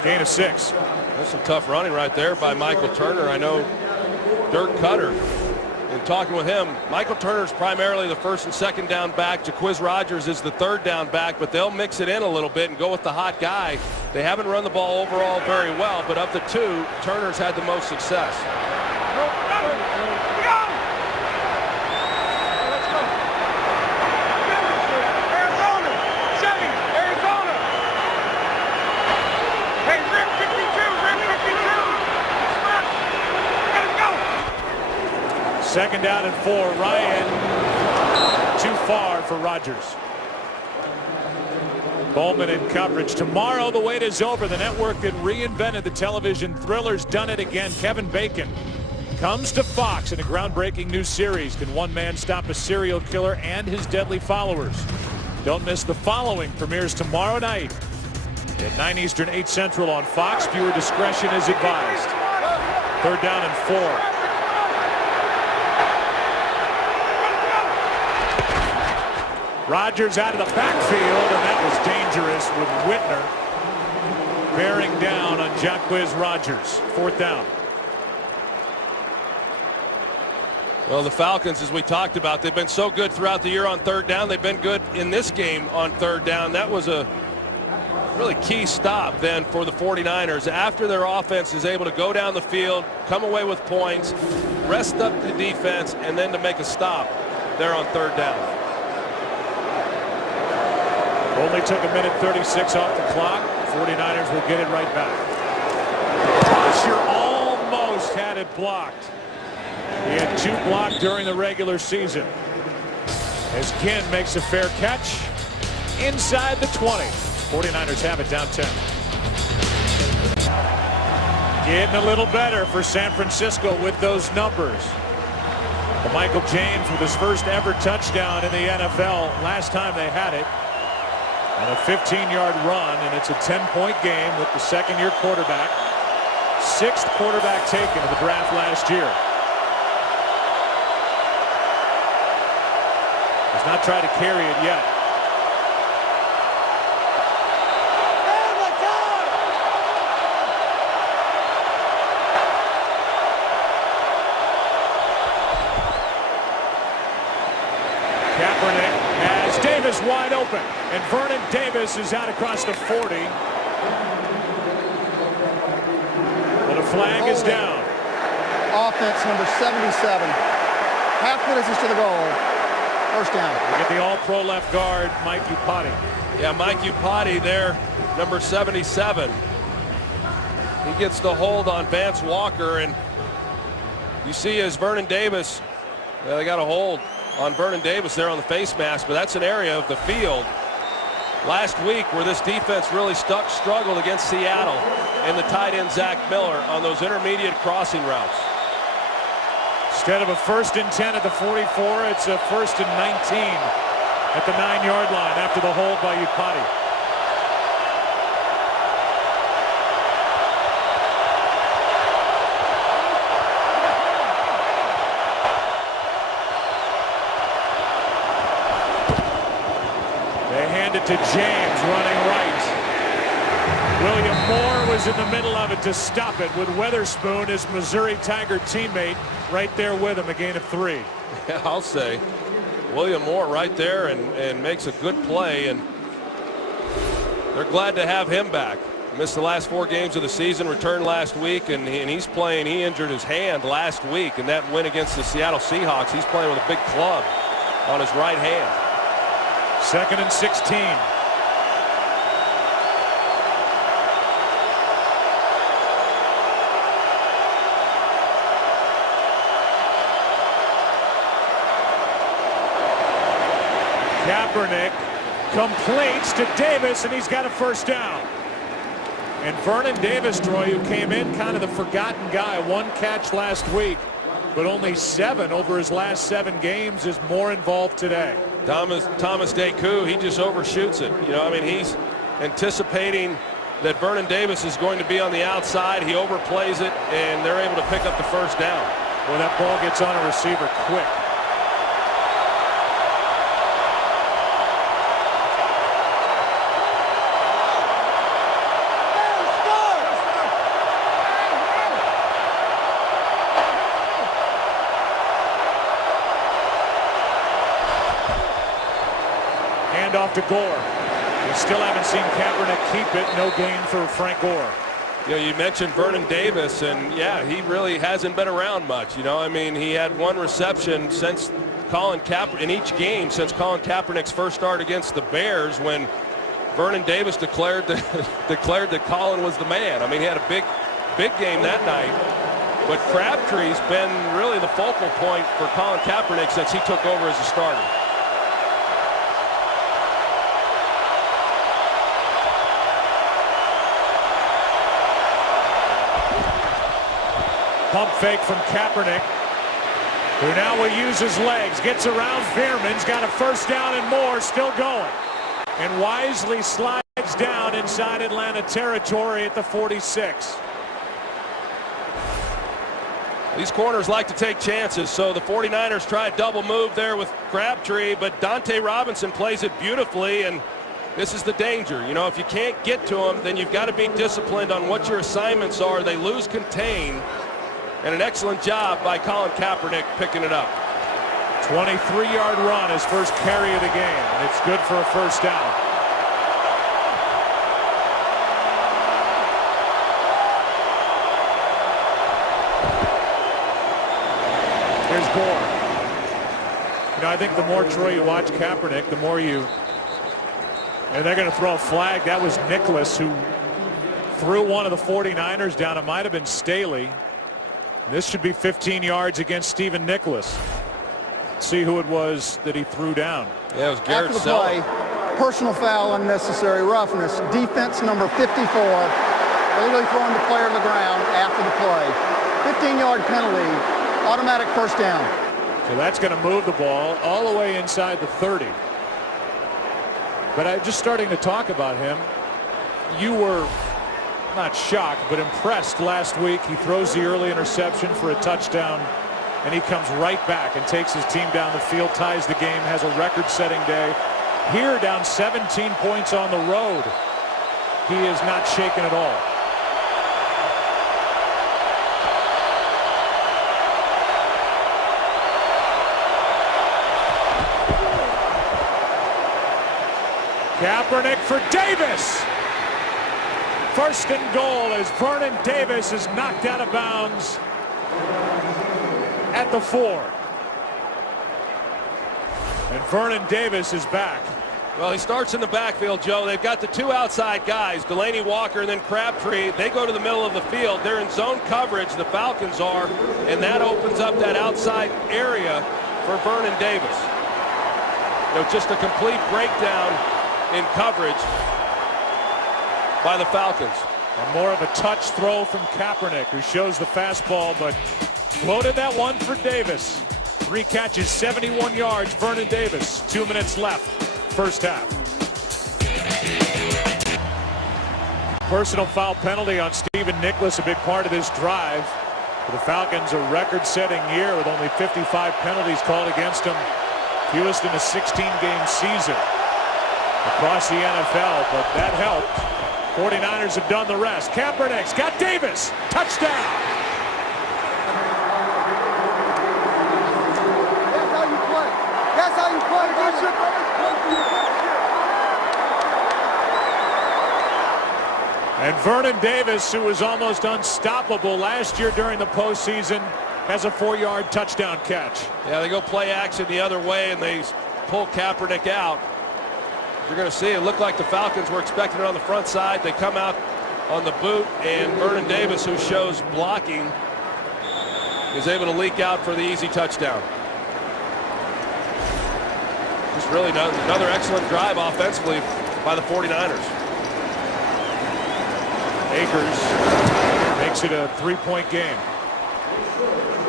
Gain of 6. That's some tough running right there by Michael Turner. I know Dirk Cutter, in talking with him, Michael Turner's primarily the first and second down back. Jaquiz Rodgers is the third down back, but they'll mix it in a little bit and go with the hot guy. They haven't run the ball overall very well, but of the 2, Turner's had the most success. Second down and 4. Ryan too far for Rodgers. Bowman in coverage. Tomorrow the wait is over. The network that reinvented the television thriller's done it again. Kevin Bacon comes to Fox in a groundbreaking new series. Can one man stop a serial killer and his deadly followers? Don't miss The Following. Premieres tomorrow night at 9 Eastern, 8 Central on Fox. Viewer discretion is advised. 3rd down and 4. Rodgers out of the backfield, and that was dangerous with Whitner bearing down on Jacquizz Rodgers. 4th down. Well, the Falcons, as we talked about, they've been so good throughout the year on 3rd down. They've been good in this game on 3rd down. That was a really key stop then for the 49ers after their offense is able to go down the field, come away with points, rest up the defense, and then to make a stop there on 3rd down. Only took a minute 36 off the clock. 49ers will get it right back. Usher almost had it blocked. He had 2 blocked during the regular season. As Ginn makes a fair catch inside the 20. 49ers have it down 10. Getting a little better for San Francisco with those numbers. But Michael James with his first ever touchdown in the NFL last time they had it. And a 15-yard run, and it's a 10-point game with the second-year quarterback. 6th quarterback taken in the draft last year. He's not tried to carry it yet. Kaepernick has Davis wide open, and Vernon Davis is out across the 40. But a flag is down. Offense number 77. Half minutes to the goal. 1st down. We get the all-pro left guard, Mike Iupati. Yeah, Mike Iupati there, number 77. He gets the hold on Vance Walker, and you see as Vernon Davis, they got a hold on Vernon Davis there on the face mask, but that's an area of the field last week where this defense really struggled against Seattle and the tight end Zach Miller on those intermediate crossing routes. Instead of a 1st and 10 at the 44, it's a 1st and 19 at the 9-yard line after the hold by Iupati. To James running right. William Moore was in the middle of it to stop it with Weatherspoon, his Missouri Tiger teammate, right there with him. A gain of 3. Yeah, I'll say William Moore right there and makes a good play, and they're glad to have him back. Missed the last 4 games of the season, returned last week, and he's playing. He injured his hand last week, and that win against the Seattle Seahawks, he's playing with a big club on his right hand. 2nd and 16. Kaepernick completes to Davis, and he's got a 1st down. And Vernon Davis, Troy, who came in kind of the forgotten guy, 1 catch last week, but only 7 over his last 7 games, is more involved today. Thomas Deku, he just overshoots it. You know, I mean, he's anticipating that Vernon Davis is going to be on the outside. He overplays it, and they're able to pick up the 1st down. Well, that ball gets on a receiver quick. Off to Gore. We still haven't seen Kaepernick keep it. No gain for Frank Gore. You know, you mentioned Vernon Davis, and yeah, he really hasn't been around much. You know, I mean, he had 1 reception since Colin Kaepernick in each game since Colin Kaepernick's first start against the Bears, when Vernon Davis declared that Colin was the man. I mean, he had a big game that night. But Crabtree's been really the focal point for Colin Kaepernick since he took over as a starter. Pump fake from Kaepernick, who now will use his legs. Gets around Veerman's got a first down and more, still going. And wisely slides down inside Atlanta territory at the 46. These corners like to take chances, so the 49ers try a double move there with Crabtree, but Dante Robinson plays it beautifully, and this is the danger. You know, if you can't get to them, then you've got to be disciplined on what your assignments are. They lose contain, and an excellent job by Colin Kaepernick picking it up. 23-yard run, his first carry of the game, and it's good for a first down. Here's Gore. You know, I think the more, Troy, you watch Kaepernick, the more you... And they're going to throw a flag. That was Nicholas who threw one of the 49ers down. It might have been Staley. This should be 15 yards against Stephen Nicholas. See who it was that he threw down. Yeah, it was Garrett After the play, personal foul, unnecessary roughness. Defense number 54, illegally throwing the player to the ground after the play. 15-yard penalty, automatic first down. So that's going to move the ball all the way inside the 30. But I'm just starting to talk about him. You were not shocked, but impressed last week. He throws the early interception for a touchdown, and he comes right back and takes his team down the field, ties the game, has a record-setting day. Here, down 17 points on the road, he is not shaken at all. Kaepernick for Davis. First and goal as Vernon Davis is knocked out of bounds at the 4. And Vernon Davis is back. Well, he starts in the backfield, Joe. They've got the two outside guys, Delaney Walker and then Crabtree. They go to the middle of the field. They're in zone coverage, the Falcons are, and that opens up that outside area for Vernon Davis. You know, just a complete breakdown in coverage by the Falcons. And more of a touch throw from Kaepernick, who shows the fastball, but floated that one for Davis. 3 catches, 71 yards, Vernon Davis. 2 minutes left, first half. Personal foul penalty on Stephen Nicholas, a big part of this drive. For the Falcons, a record-setting year with only 55 penalties called against them, fewest in a 16-game season across the NFL, but that helped. 49ers have done the rest. Kaepernick's got Davis. Touchdown. That's how you play. That's how you play. And Vernon Davis, who was almost unstoppable last year during the postseason, has a 4-yard touchdown catch. Yeah, they go play action the other way, and they pull Kaepernick out. You're going to see it looked like the Falcons were expecting it on the front side. They come out on the boot, and Vernon Davis, who shows blocking, is able to leak out for the easy touchdown. Just really another excellent drive offensively by the 49ers. Akers makes it a 3-point game.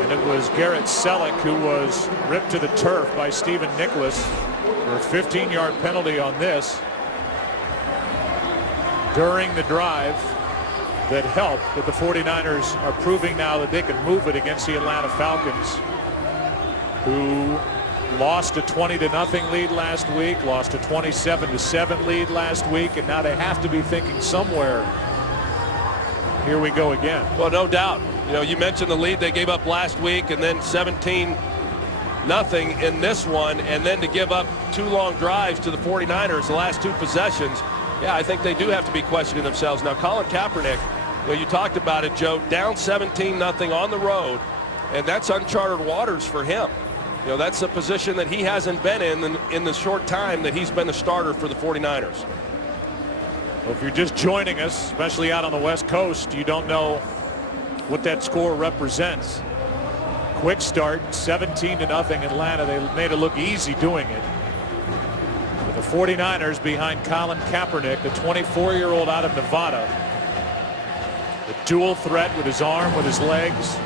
And it was Garrett Selleck who was ripped to the turf by Stephen Nicholas for a 15-yard penalty on this during the drive that helped. But the 49ers are proving now that they can move it against the Atlanta Falcons, who lost a 20-0 lead last week, lost a 27-7 lead last week, and now they have to be thinking somewhere, here we go again. Well, no doubt. You know, you mentioned the lead they gave up last week, and then 17-0 in this one, and then to give up 2 long drives to the 49ers the last 2 possessions. Yeah, I think they do have to be questioning themselves. Now, Colin Kaepernick, well, you talked about it, Joe, down 17-0 on the road, and that's uncharted waters for him. You know, that's a position that he hasn't been in the short time that he's been the starter for the 49ers. Well, if you're just joining us, especially out on the West Coast, you don't know what that score represents. Quick start, 17-0 Atlanta. They made it look easy doing it. With the 49ers behind Colin Kaepernick, the 24-year-old out of Nevada. The dual threat with his arm, with his legs.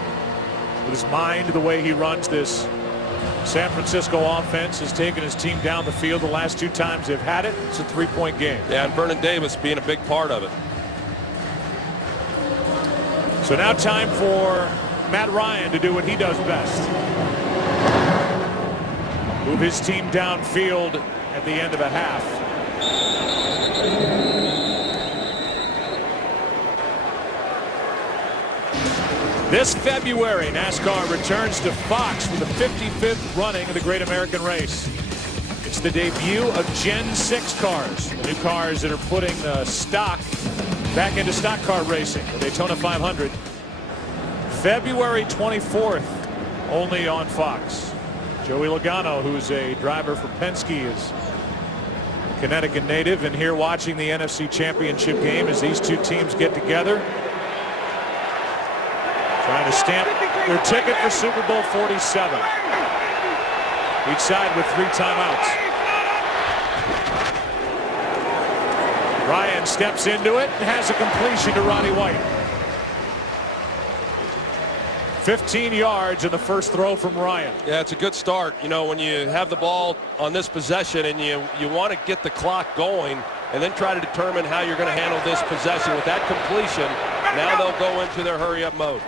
with his mind, the way he runs this San Francisco offense, has taken his team down the field the last 2 times they've had it. It's a 3-point game. Yeah, and Vernon Davis being a big part of it. So now time for Matt Ryan to do what he does best. Move his team downfield at the end of a half. This February, NASCAR returns to Fox for the 55th running of the Great American Race. It's the debut of Gen 6 cars, the new cars that are putting stock back into stock car racing, the Daytona 500. February 24th, only on Fox. Joey Logano, who's a driver for Penske, is a Connecticut native, and here watching the NFC Championship game as these two teams get together, trying to stamp their ticket for Super Bowl 47. Each side with 3 timeouts. Ryan steps into it and has a completion to Roddy White. 15 yards in the first throw from Ryan. Yeah, it's a good start. You know, when you have the ball on this possession and you want to get the clock going and then try to determine how you're going to handle this possession. With that completion, now they'll go into their hurry-up mode.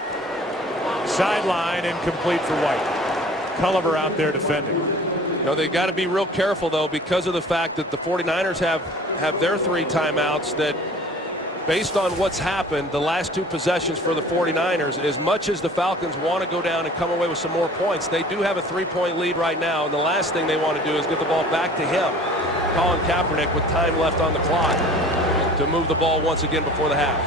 Sideline incomplete for White. Culliver out there defending. You know, they got to be real careful, though, because of the fact that the 49ers have their 3 timeouts, that based on what's happened the last 2 possessions for the 49ers, as much as the Falcons want to go down and come away with some more points, they do have a 3-point lead right now, and the last thing they want to do is get the ball back to him, Colin Kaepernick, with time left on the clock to move the ball once again before the half.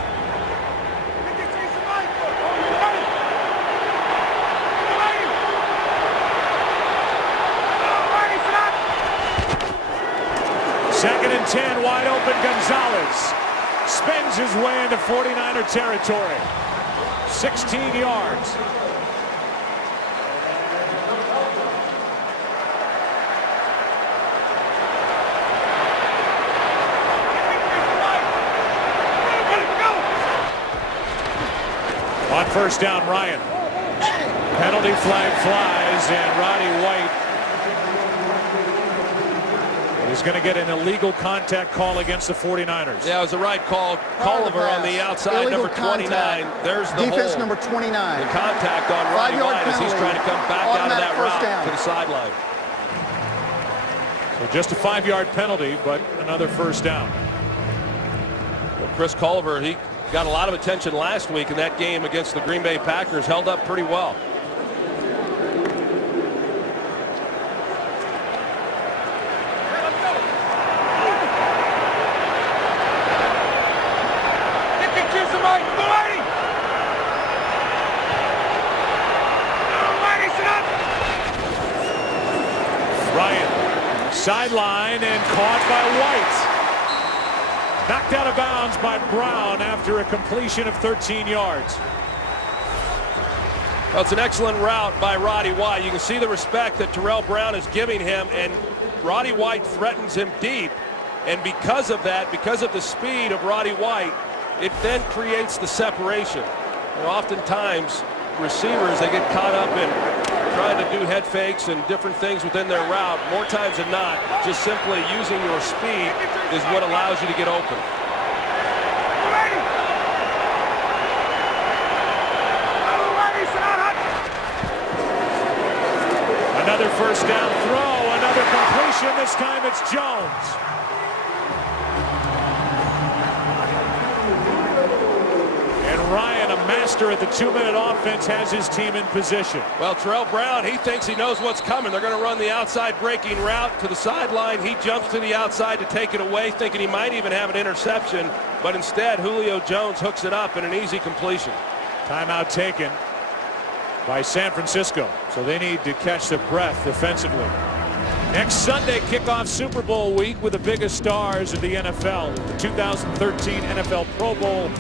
Second and 10, wide open. Gonzalez spins his way into 49er territory. 16 yards. On first down, Ryan. Penalty flag flies, and Roddy White is going to get an illegal contact call against the 49ers. Yeah, it was the right call. Culliver on the outside, illegal number 29. Contact. There's the defense hole. number 29. The contact on Roddy White as he's trying to come back out of that route down to the sideline. So just a 5-yard penalty, but another first down. Well, Chris Culliver, he got a lot of attention last week in that game against the Green Bay Packers, held up pretty well. Sideline and caught by White. Knocked out of bounds by Brown after a completion of 13 yards. Well, it's an excellent route by Roddy White. You can see the respect that Terrell Brown is giving him, and Roddy White threatens him deep. And because of that, because of the speed of Roddy White, it then creates the separation. And oftentimes, receivers, they get caught up in trying to do head fakes and different things within their route. More times than not, just simply using your speed is what allows you to get open. Another first down throw, another completion. This time it's Jones. Ryan, a master at the 2-minute offense, has his team in position. Well, Terrell Brown, he thinks he knows what's coming. They're going to run the outside breaking route to the sideline. He jumps to the outside to take it away, thinking he might even have an interception. But instead, Julio Jones hooks it up in an easy completion. Timeout taken by San Francisco. So they need to catch their breath defensively. Next Sunday, kickoff Super Bowl week with the biggest stars of the NFL. The 2013 NFL Pro Bowl,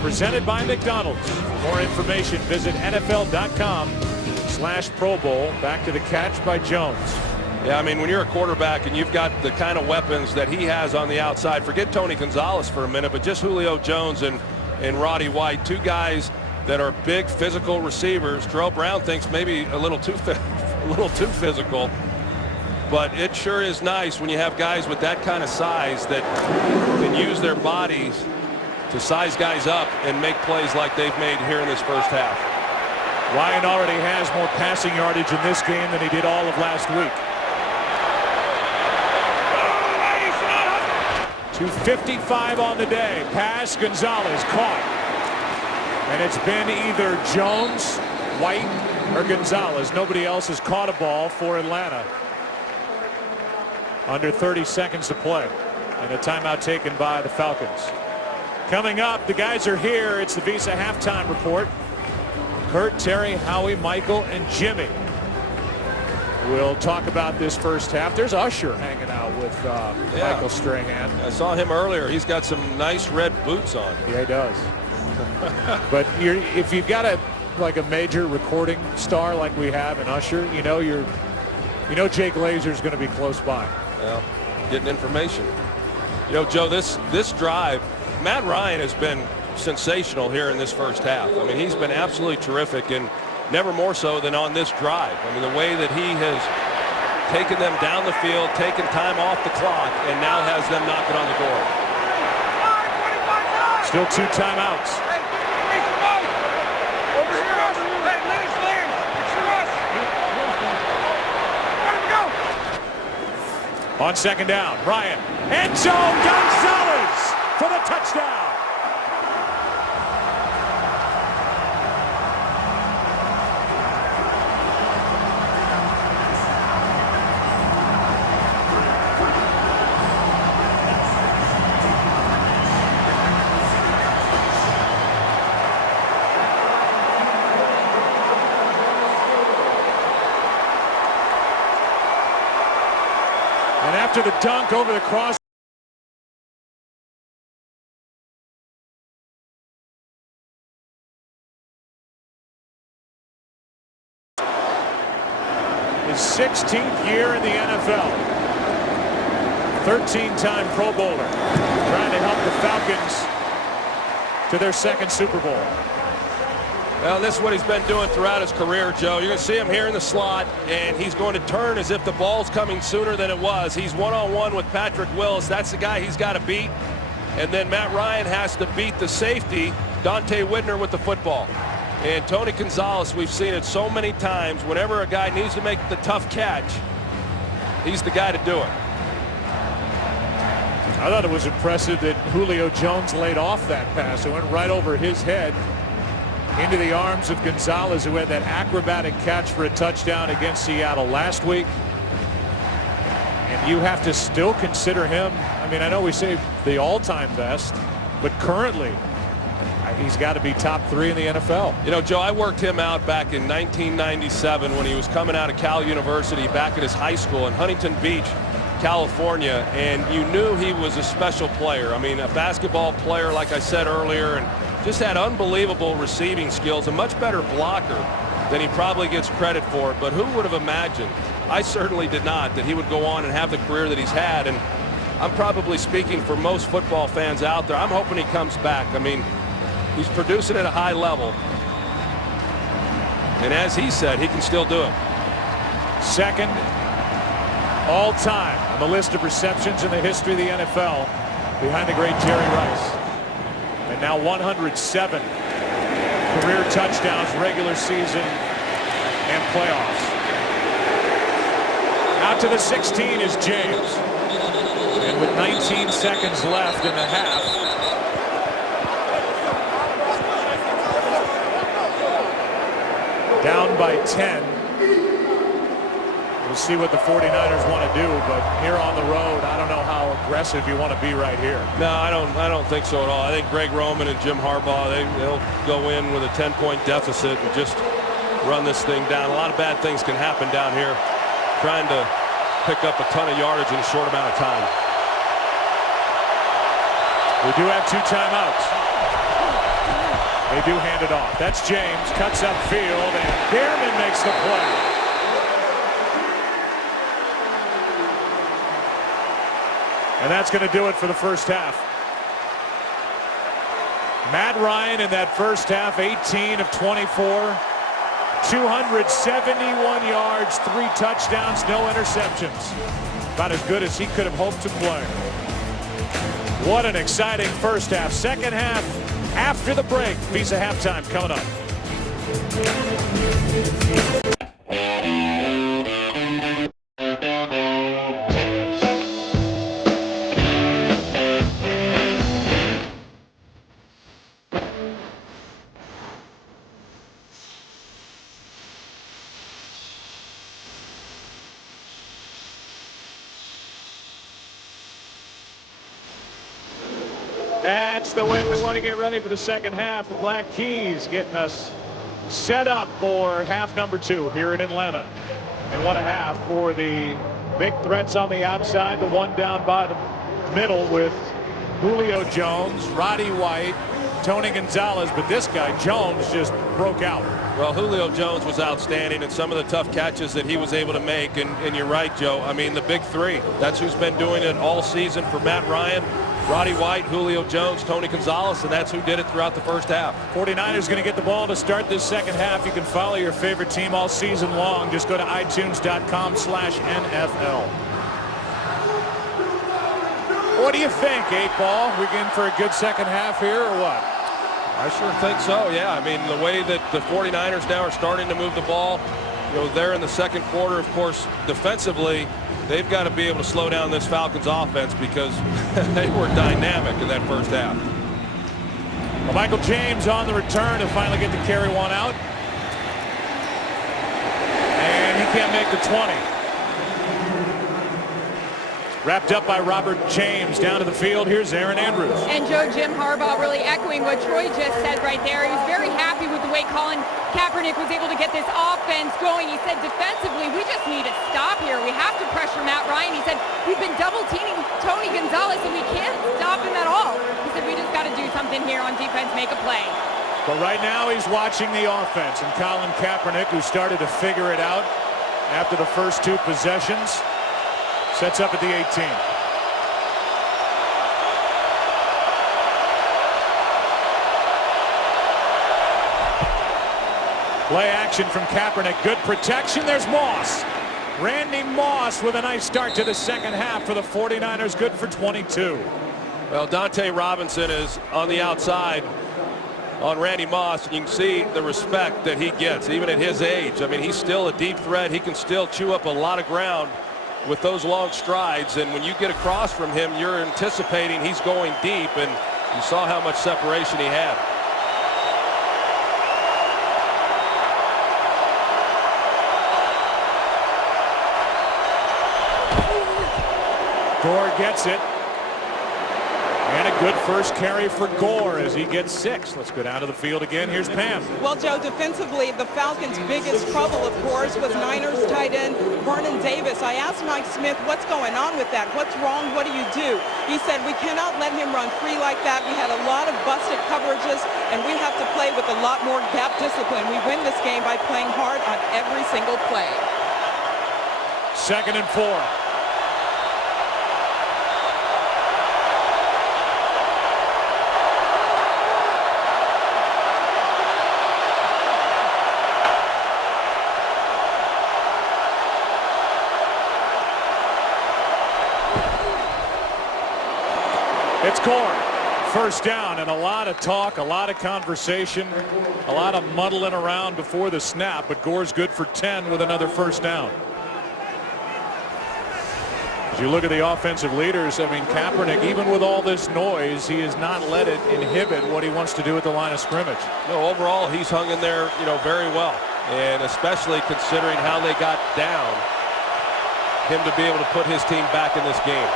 presented by McDonald's. For more information, visit NFL.com/Pro Bowl. Back to the catch by Jones. Yeah, I mean, when you're a quarterback and you've got the kind of weapons that he has on the outside, forget Tony Gonzalez for a minute, but just Julio Jones and Roddy White, 2 guys that are big physical receivers. Terrell Brown thinks maybe a little too physical, but it sure is nice when you have guys with that kind of size that can use their bodies to size guys up and make plays like they've made here in this first half. Ryan already has more passing yardage in this game than he did all of last week. 2:55 on the day. Pass, Gonzalez caught. And it's been either Jones, White, or Gonzalez. Nobody else has caught a ball for Atlanta. Under 30 seconds to play. And a timeout taken by the Falcons. Coming up, the guys are here. It's the Visa halftime report. Kurt, Terry, Howie, Michael, and Jimmy. We'll talk about this first half. There's Usher hanging out with Michael Strahan. I saw him earlier. He's got some nice red boots on. Yeah, he does. But if you've got a major recording star like we have in Usher, you know Jake Lazer's going to be close by. Well, getting information. You know, Joe, this drive, Matt Ryan has been sensational here in this first half. I mean, he's been absolutely terrific, and never more so than on this drive. I mean, the way that he has taken them down the field, taken time off the clock, and now has them knocking on the door. Still 2 timeouts. On second down, Ryan. End zone, Gonzalez for the touchdown. After the dunk over the cross. His 16th year in the NFL. 13-time Pro Bowler. Trying to help the Falcons to their second Super Bowl. Well, this is what he's been doing throughout his career, Joe. You're going to see him here in the slot, and he's going to turn as if the ball's coming sooner than it was. He's one-on-one with Patrick Willis. That's the guy he's got to beat. And then Matt Ryan has to beat the safety, Dante Whitner, with the football. And Tony Gonzalez, we've seen it so many times. Whenever a guy needs to make the tough catch, he's the guy to do it. I thought it was impressive that Julio Jones laid off that pass. It went right over his head into the arms of Gonzalez, who had that acrobatic catch for a touchdown against Seattle last week. And you have to still consider him. I mean, I know we say the all-time best, but currently he's got to be top 3 in the NFL. You know, Joe, I worked him out back in 1997 when he was coming out of Cal University back at his high school in Huntington Beach, California, and you knew he was a special player. I mean, a basketball player, like I said earlier, and just had unbelievable receiving skills, a much better blocker than he probably gets credit for. But who would have imagined, I certainly did not, that he would go on and have the career that he's had. And I'm probably speaking for most football fans out there. I'm hoping he comes back. I mean, he's producing at a high level. And as he said, he can still do it. Second all-time on the list of receptions in the history of the NFL, behind the great Jerry Rice. And now 107 career touchdowns, regular season and playoffs. Out to the 16 is James. And with 19 seconds left in the half, down by 10. We'll see what the 49ers want to do, but here on the road, I don't know how aggressive you want to be right here. No, I don't think so at all. I think Greg Roman and Jim Harbaugh, they'll go in with a 10-point deficit and just run this thing down. A lot of bad things can happen down here, trying to pick up a ton of yardage in a short amount of time. We do have 2 timeouts. They do hand it off. That's James, cuts upfield, and Behrman makes the play. And that's going to do it for the first half. Matt Ryan in that first half, 18 of 24. 271 yards, 3 touchdowns, no interceptions. About as good as he could have hoped to play. What an exciting first half. Second half after the break. Visa halftime coming up. That's the way we want to get ready for the second half. The Black Keys getting us set up for half number 2 here in Atlanta. And what a half for the big threats on the outside. The one down by the middle with Julio Jones, Roddy White, Tony Gonzalez. But this guy, Jones, just broke out. Well, Julio Jones was outstanding, and some of the tough catches that he was able to make. And you're right, Joe. I mean, the big three. That's who's been doing it all season for Matt Ryan. Roddy White, Julio Jones, Tony Gonzalez, and that's who did it throughout the first half. 49ers going to get the ball to start this second half. You can follow your favorite team all season long. Just go to itunes.com/NFL. What do you think, 8-Ball? We in for a good second half here or what? I sure think so, yeah. I mean, the way that the 49ers now are starting to move the ball, you know, they're in the second quarter, of course, defensively. They've got to be able to slow down this Falcons offense because they were dynamic in that first half. Well, Michael James on the return to finally get the carry one out. And he can't make the 20. Wrapped up by Robert James down to the field. Here's Aaron Andrews. And Joe, Jim Harbaugh really echoing what Troy just said right there. He was very happy with the way Colin Kaepernick was able to get this offense going. He said defensively, we just need to stop here. We have to pressure Matt Ryan. He said we've been double teaming Tony Gonzalez and we can't stop him at all. He said we just got to do something here on defense, make a play. But right now he's watching the offense, and Colin Kaepernick, who started to figure it out after the first 2 possessions, sets up at the 18. Play action from Kaepernick. Good protection. There's Moss. Randy Moss with a nice start to the second half for the 49ers. Good for 22. Well, Dante Robinson is on the outside on Randy Moss. You can see the respect that he gets, even at his age. I mean, he's still a deep threat. He can still chew up a lot of ground with those long strides, and when you get across from him, you're anticipating he's going deep, and you saw how much separation he had. Gore gets it. And a good first carry for Gore as he gets 6. Let's go down to the field again. Here's Pam. Well, Joe, defensively, the Falcons' biggest trouble, of course, was Niners tight end Vernon Davis. I asked Mike Smith, what's going on with that? What's wrong? What do you do? He said, we cannot let him run free like that. We had a lot of busted coverages, and we have to play with a lot more gap discipline. We win this game by playing hard on every single play. 2nd and 4. It's Gore. First down, and a lot of talk, a lot of conversation, a lot of muddling around before the snap, but Gore's good for 10 with another first down. As you look at the offensive leaders, I mean, Kaepernick, even with all this noise, he has not let it inhibit what he wants to do at the line of scrimmage. No, overall, he's hung in there, you know, very well, and especially considering how they got down, him to be able to put his team back in this game.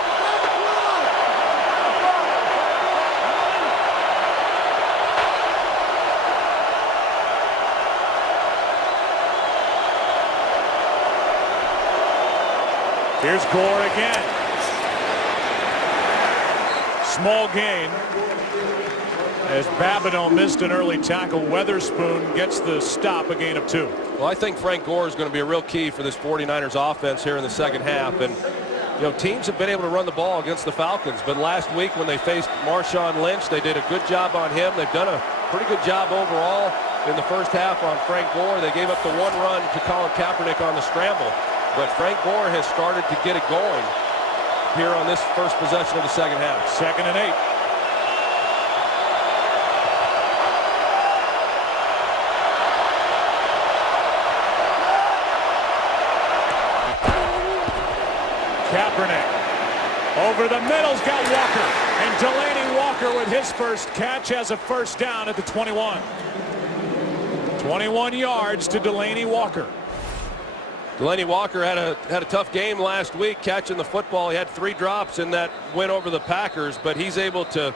Here's Gore again. Small gain as Babineau missed an early tackle. Weatherspoon gets the stop, a gain of 2. Well, I think Frank Gore is going to be a real key for this 49ers offense here in the second half. And teams have been able to run the ball against the Falcons, but last week when they faced Marshawn Lynch, they did a good job on him. They've done a pretty good job overall in the first half on Frank Gore. They gave up the one run to Colin Kaepernick on the scramble, but Frank Gore has started to get it going here on this first possession of the second half. 2nd and 8. Kaepernick over the middle's got Walker, and Delaney Walker with his first catch has a first down at the 21. 21 yards to Delaney Walker. Delaney Walker had a tough game last week catching the football. He had 3 drops in that win over the Packers, but he's able to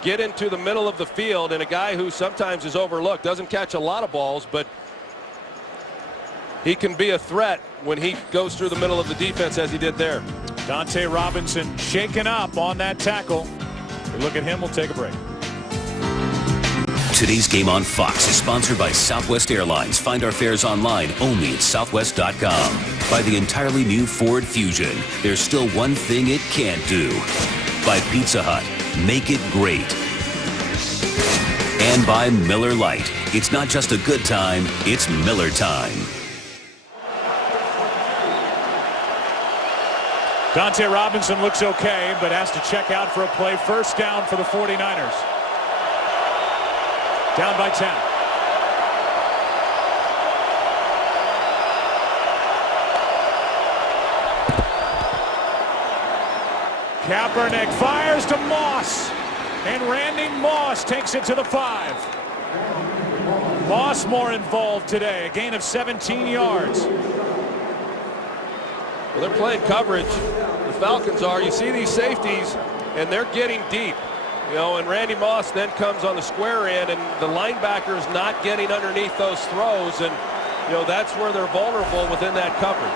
get into the middle of the field, and a guy who sometimes is overlooked, doesn't catch a lot of balls, but he can be a threat when he goes through the middle of the defense as he did there. Dante Robinson shaken up on that tackle. We look at him. We'll take a break. Today's game on Fox is sponsored by Southwest Airlines. Find our fares online only at southwest.com. By the entirely new Ford Fusion. There's still one thing it can't do. By Pizza Hut. Make it great. And by Miller Lite. It's not just a good time, it's Miller time. Dante Robinson looks okay, but has to check out for a play. First down for the 49ers. Down by 10. Kaepernick fires to Moss, and Randy Moss takes it to the 5. Moss more involved today, a gain of 17 yards. Well, they're playing coverage. The Falcons are. You see these safeties, and they're getting deep. And Randy Moss then comes on the square end, and the linebacker is not getting underneath those throws, and that's where they're vulnerable within that coverage.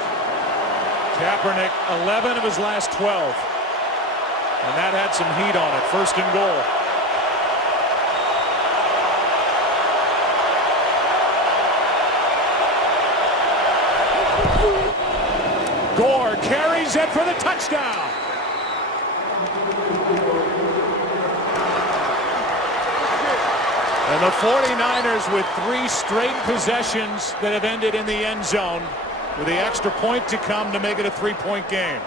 Kaepernick, 11 of his last 12, and that had some heat on it. First and goal. Gore carries it for the touchdown. And the 49ers with 3 straight possessions that have ended in the end zone, with the extra point to come to make it a 3-point game.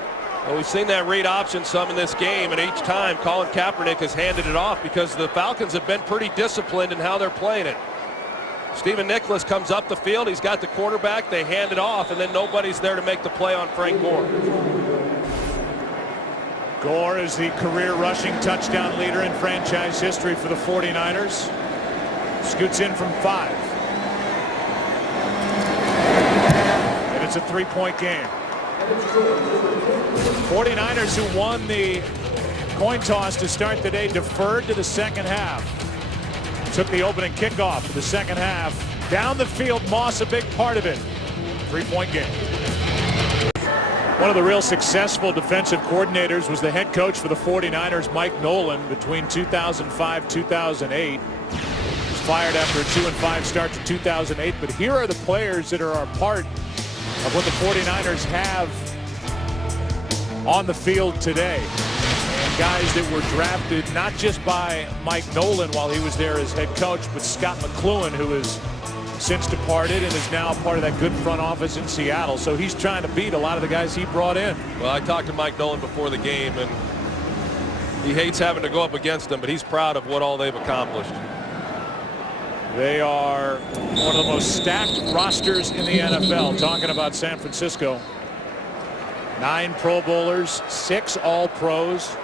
Well, we've seen that read option some in this game, and each time Colin Kaepernick has handed it off because the Falcons have been pretty disciplined in how they're playing it. Stephen Nicholas comes up the field. He's got the quarterback. They hand it off, and then nobody's there to make the play on Frank Gore. Gore is the career rushing touchdown leader in franchise history for the 49ers. Scoots in from 5. And it's a 3-point game. 49ers, who won the coin toss to start the day, deferred to the second half. Took the opening kickoff for the second half. Down the field, Moss a big part of it. 3-point game. One of the real successful defensive coordinators was the head coach for the 49ers, Mike Nolan, between 2005-2008. Was fired after a 2-5 start to 2008. But here are the players that are a part of what the 49ers have on the field today. And guys that were drafted not just by Mike Nolan while he was there as head coach, but Scott McCloughan, who has since departed and is now part of that good front office in Seattle. So he's trying to beat a lot of the guys he brought in. Well, I talked to Mike Nolan before the game, and he hates having to go up against them, but he's proud of what all they've accomplished. They are one of the most stacked rosters in the NFL. Talking about San Francisco. 9 Pro Bowlers, 6 All-Pros.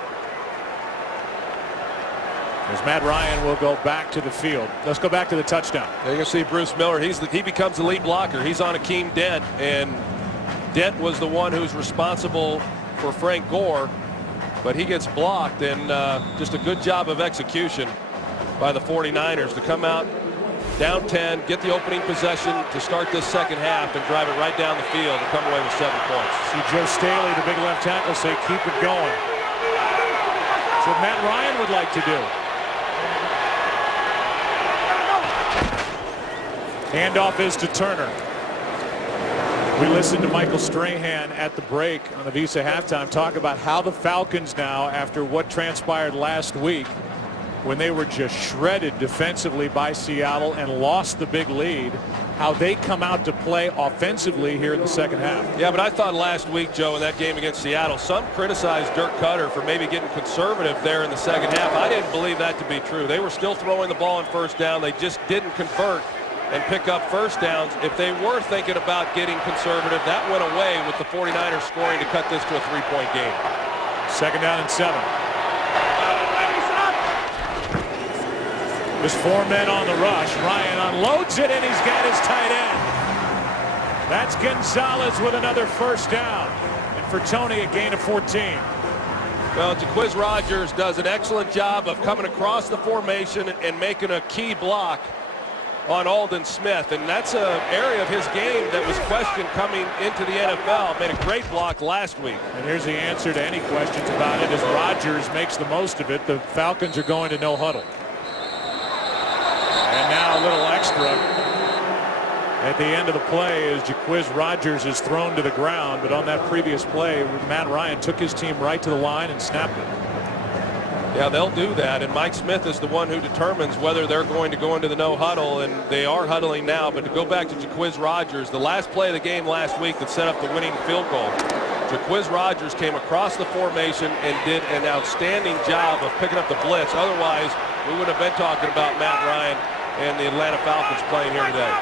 As Matt Ryan will go back to the field. Let's go back to the touchdown. There you can see Bruce Miller. He becomes the lead blocker. He's on Akeem Dent, and Dent was the one who's responsible for Frank Gore, but he gets blocked, and just a good job of execution by the 49ers to come out down 10, get the opening possession to start this second half and drive it right down the field and come away with 7 points. See Joe Staley, the big left tackle, say keep it going. That's what Matt Ryan would like to do. Handoff is to Turner. We listened to Michael Strahan at the break on the Visa halftime talk about how the Falcons now, after what transpired last week when they were just shredded defensively by Seattle and lost the big lead, how they come out to play offensively here in the second half. Yeah, but I thought last week, Joe, in that game against Seattle, some criticized Dirk Cutter for maybe getting conservative there in the second half. I didn't believe that to be true. They were still throwing the ball on first down. They just didn't convert and pick up first downs. If they were thinking about getting conservative, that went away with the 49ers scoring to cut this to a 3-point game. Second down and 7. Just 4 men on the rush. Ryan unloads it, and he's got his tight end. That's Gonzalez with another first down. And for Tony, a gain of 14. Well, Jaquiz Rogers does an excellent job of coming across the formation and making a key block on Aldon Smith, and that's an area of his game that was questioned coming into the NFL. Made a great block last week. And here's the answer to any questions about it as Rogers makes the most of it. The Falcons are going to no huddle. And now a little extra at the end of the play as Jaquiz Rogers is thrown to the ground, but on that previous play, Matt Ryan took his team right to the line and snapped it. Yeah, they'll do that, and Mike Smith is the one who determines whether they're going to go into the no huddle, and they are huddling now. But to go back to Jaquiz Rogers, the last play of the game last week that set up the winning field goal, Jaquiz Rogers came across the formation and did an outstanding job of picking up the blitz. Otherwise, we wouldn't have been talking about Matt Ryan and the Atlanta Falcons playing here today.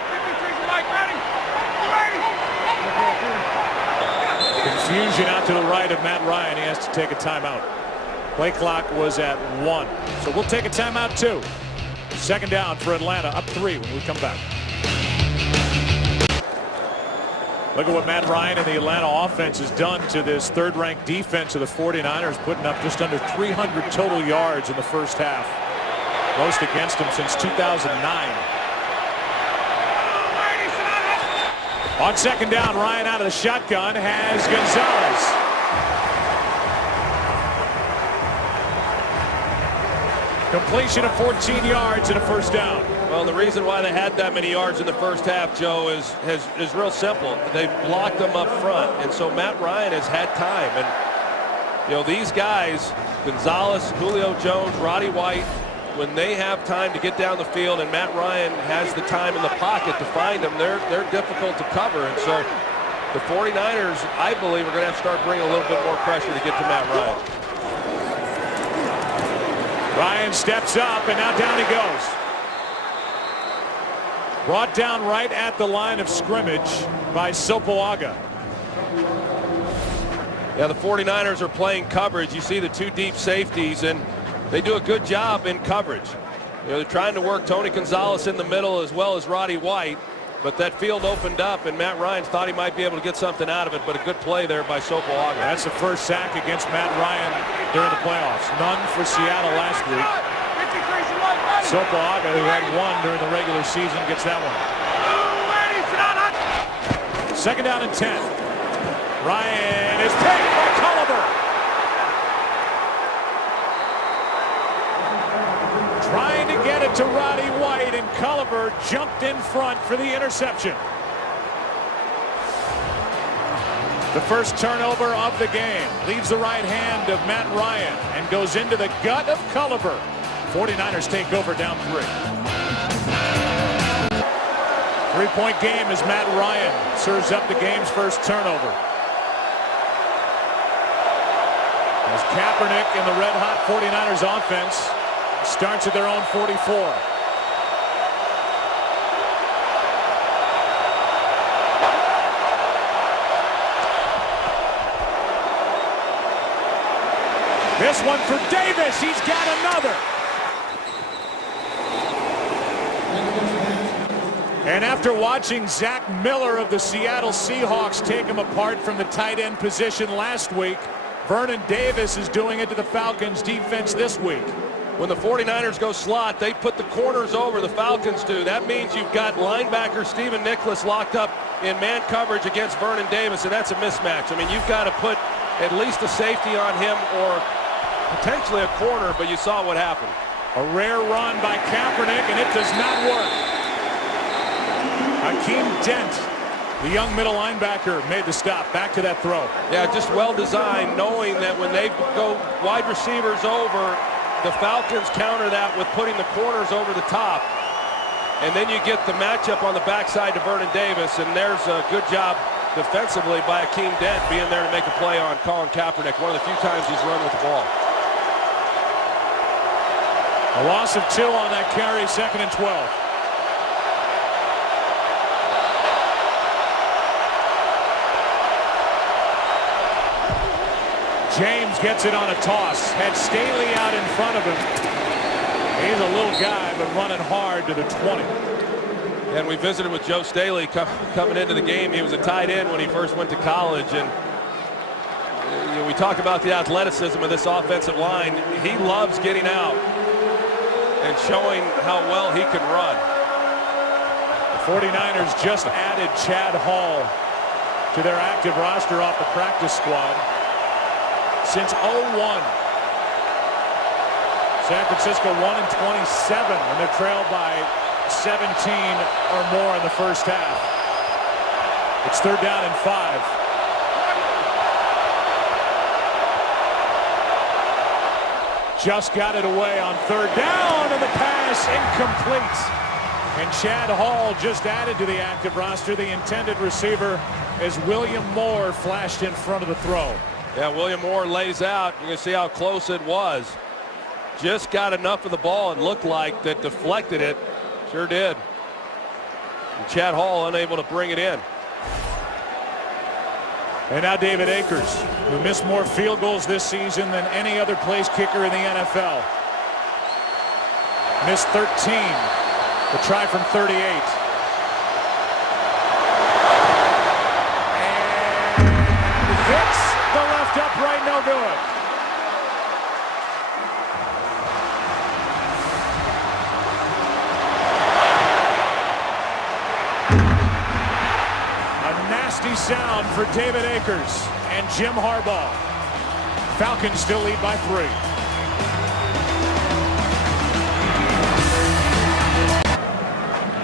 Confusion out to the right of Matt Ryan. He has to take a timeout. Play clock was at 1. So we'll take a timeout too. Second down for Atlanta, up 3 when we come back. Look at what Matt Ryan and the Atlanta offense has done to this third-ranked defense of the 49ers, putting up just under 300 total yards in the first half. Most against him since 2009. On second down, Ryan out of the shotgun has Gonzalez. Completion of 14 yards and a first down. Well, the reason why they had that many yards in the first half, Joe, is real simple. They blocked them up front, and so Matt Ryan has had time. And you know, these guys, Gonzalez, Julio Jones, Roddy White, when they have time to get down the field and Matt Ryan has the time in the pocket to find them, they're difficult to cover. And so the 49ers, I believe, are going to have to start bringing a little bit more pressure to get to Matt Ryan. Ryan steps up, and now down he goes. Brought down right at the line of scrimmage by Sopoaga. Yeah, the 49ers are playing coverage. You see the 2 deep safeties, and they do a good job in coverage. You know, they're trying to work Tony Gonzalez in the middle as well as Roddy White, but that field opened up, and Matt Ryan thought he might be able to get something out of it, but a good play there by Sopoaga. That's the first sack against Matt Ryan during the playoffs. None for Seattle last week. Sopoaga, who had 1 during the regular season, gets that one. Second down and 10. Ryan is picked by Culliver. Trying to get it to Roddy White, and Culliver jumped in front for the interception. The first turnover of the game leaves the right hand of Matt Ryan and goes into the gut of Culliver. 49ers take over down 3. 3-point game as Matt Ryan serves up the game's first turnover. As Kaepernick and the red-hot 49ers offense starts at their own 44. This one for Davis. He's got another. And after watching Zach Miller of the Seattle Seahawks take him apart from the tight end position last week, Vernon Davis is doing it to the Falcons defense this week. When the 49ers go slot, they put the corners over, the Falcons do. That means you've got linebacker Stephen Nicholas locked up in man coverage against Vernon Davis, and that's a mismatch. I mean, you've got to put at least a safety on him or potentially a corner, but you saw what happened. A rare run by Kaepernick, and it does not work. Hakeem Dent The young middle linebacker made the stop. Back to that throw. Yeah, just well designed, knowing that when they go wide receivers over, the Falcons counter that with putting the corners over the top. And then you get the matchup on the backside to Vernon Davis, and there's a good job defensively by Akeem Dent being there to make a play on Colin Kaepernick. One of the few times he's run with the ball. A loss of 2 on that carry, 2nd and 12. James gets it on a toss. Had Staley out in front of him. He's a little guy, but running hard to the 20. And we visited with Joe Staley coming into the game. He was a tight end when he first went to college. And we talk about the athleticism of this offensive line. He loves getting out and showing how well he can run. The 49ers just added Chad Hall to their active roster off the practice squad. Since 01, San Francisco 1-27 when they're trailed by 17 or more in the first half. It's 3rd down and 5. Just got it away on 3rd down, and the pass incomplete. And Chad Hall just added to the active roster. The intended receiver is William Moore, flashed in front of the throw. Yeah, William Moore lays out. You can see how close it was. Just got enough of the ball and looked like that deflected it. Sure did. And Chad Hall unable to bring it in. And now David Akers, who missed more field goals this season than any other place kicker in the NFL. Missed 13. The try from 38. And hits the left upright, no good. A nasty sound for David Akers and Jim Harbaugh. Falcons still lead by 3.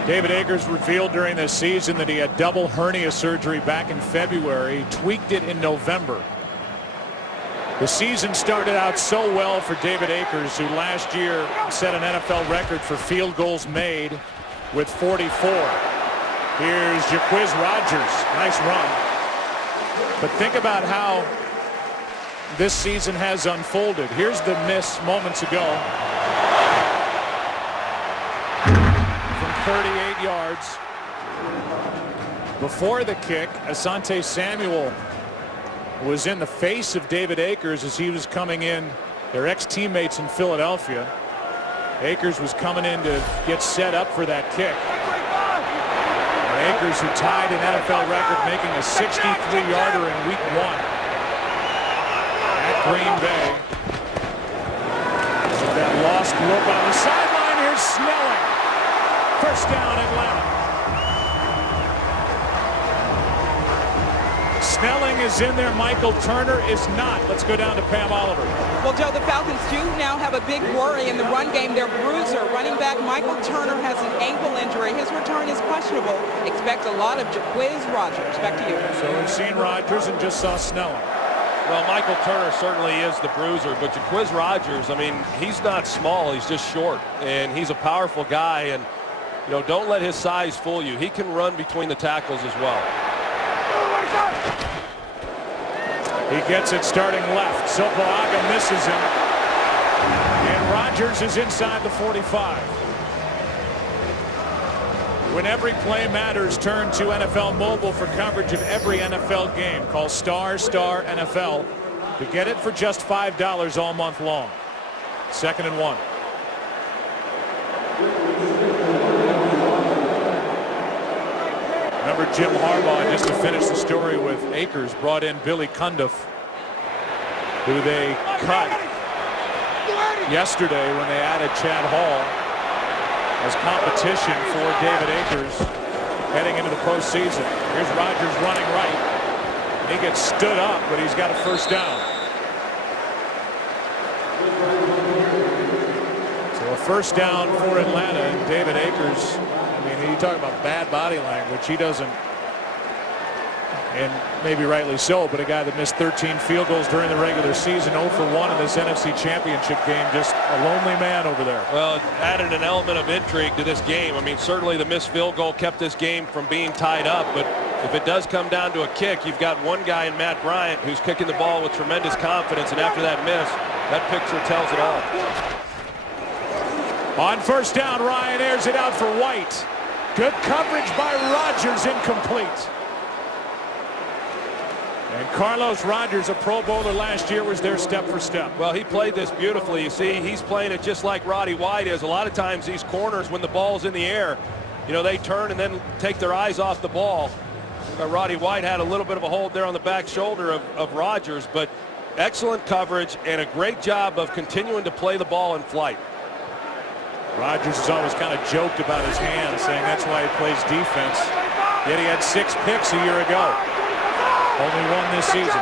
David Akers revealed during this season that he had double hernia surgery back in February. He tweaked it in November. The season started out so well for David Akers, who last year set an NFL record for field goals made with 44. Here's Jaquiz Rodgers. Nice run. But think about how this season has unfolded. Here's the miss moments ago. 38 yards. Before the kick, Asante Samuel was in the face of David Akers as he was coming in. Their ex-teammates in Philadelphia. Akers was coming in to get set up for that kick. And Akers, who tied an NFL record, making a 63-yarder in Week 1 at Green Bay. With that lost look on the sideline, here's Snelling. First down, Atlanta. Snelling is in there. Michael Turner is not. Let's go down to Pam Oliver. Well, Joe, the Falcons do now have a big worry in the run game. Their bruiser, running back Michael Turner, has an ankle injury. His return is questionable. Expect a lot of Jaquiz Rodgers. Back to you. So we've seen Rodgers and just saw Snelling. Well, Michael Turner certainly is the bruiser, but Jaquiz Rodgers, I mean, he's not small. He's just short, and he's a powerful guy. And you know, don't let his size fool you. He can run between the tackles as well. He gets it starting left. Silpaaga misses him. And Rodgers is inside the 45. When every play matters, turn to NFL Mobile for coverage of every NFL game. Call ** NFL to get it for just $5 all month long. 2nd and 1. Remember Jim Harbaugh, just to finish the story with Akers, brought in Billy Cundiff, who they cut yesterday when they added Chad Hall as competition for David Akers heading into the postseason. Here's Rodgers running right. He gets stood up, but he's got a first down. So a first down for Atlanta, and David Akers, I mean, you talk about bad body language. He doesn't and maybe rightly so, but a guy that missed 13 field goals during the regular season, 0 for 1 in this NFC Championship game. Just a lonely man over there. Well, it added an element of intrigue to this game. I mean, certainly the missed field goal kept this game from being tied up, but if it does come down to a kick, you've got one guy in Matt Bryant who's kicking the ball with tremendous confidence, and after that miss, that picture tells it all. On first down, Ryan airs it out for White. Good coverage by Rodgers, incomplete. And Carlos Rodgers, a Pro Bowler last year, was there step for step. Well, he played this beautifully. You see, he's playing it just like Roddy White is. A lot of times these corners, when the ball's in the air, you know, they turn and then take their eyes off the ball. Roddy White had a little bit of a hold there on the back shoulder of Rodgers, but excellent coverage and a great job of continuing to play the ball in flight. Rodgers has always kind of joked about his hands, saying that's why he plays defense. Yet he had 6 picks a year ago. Only 1 this season.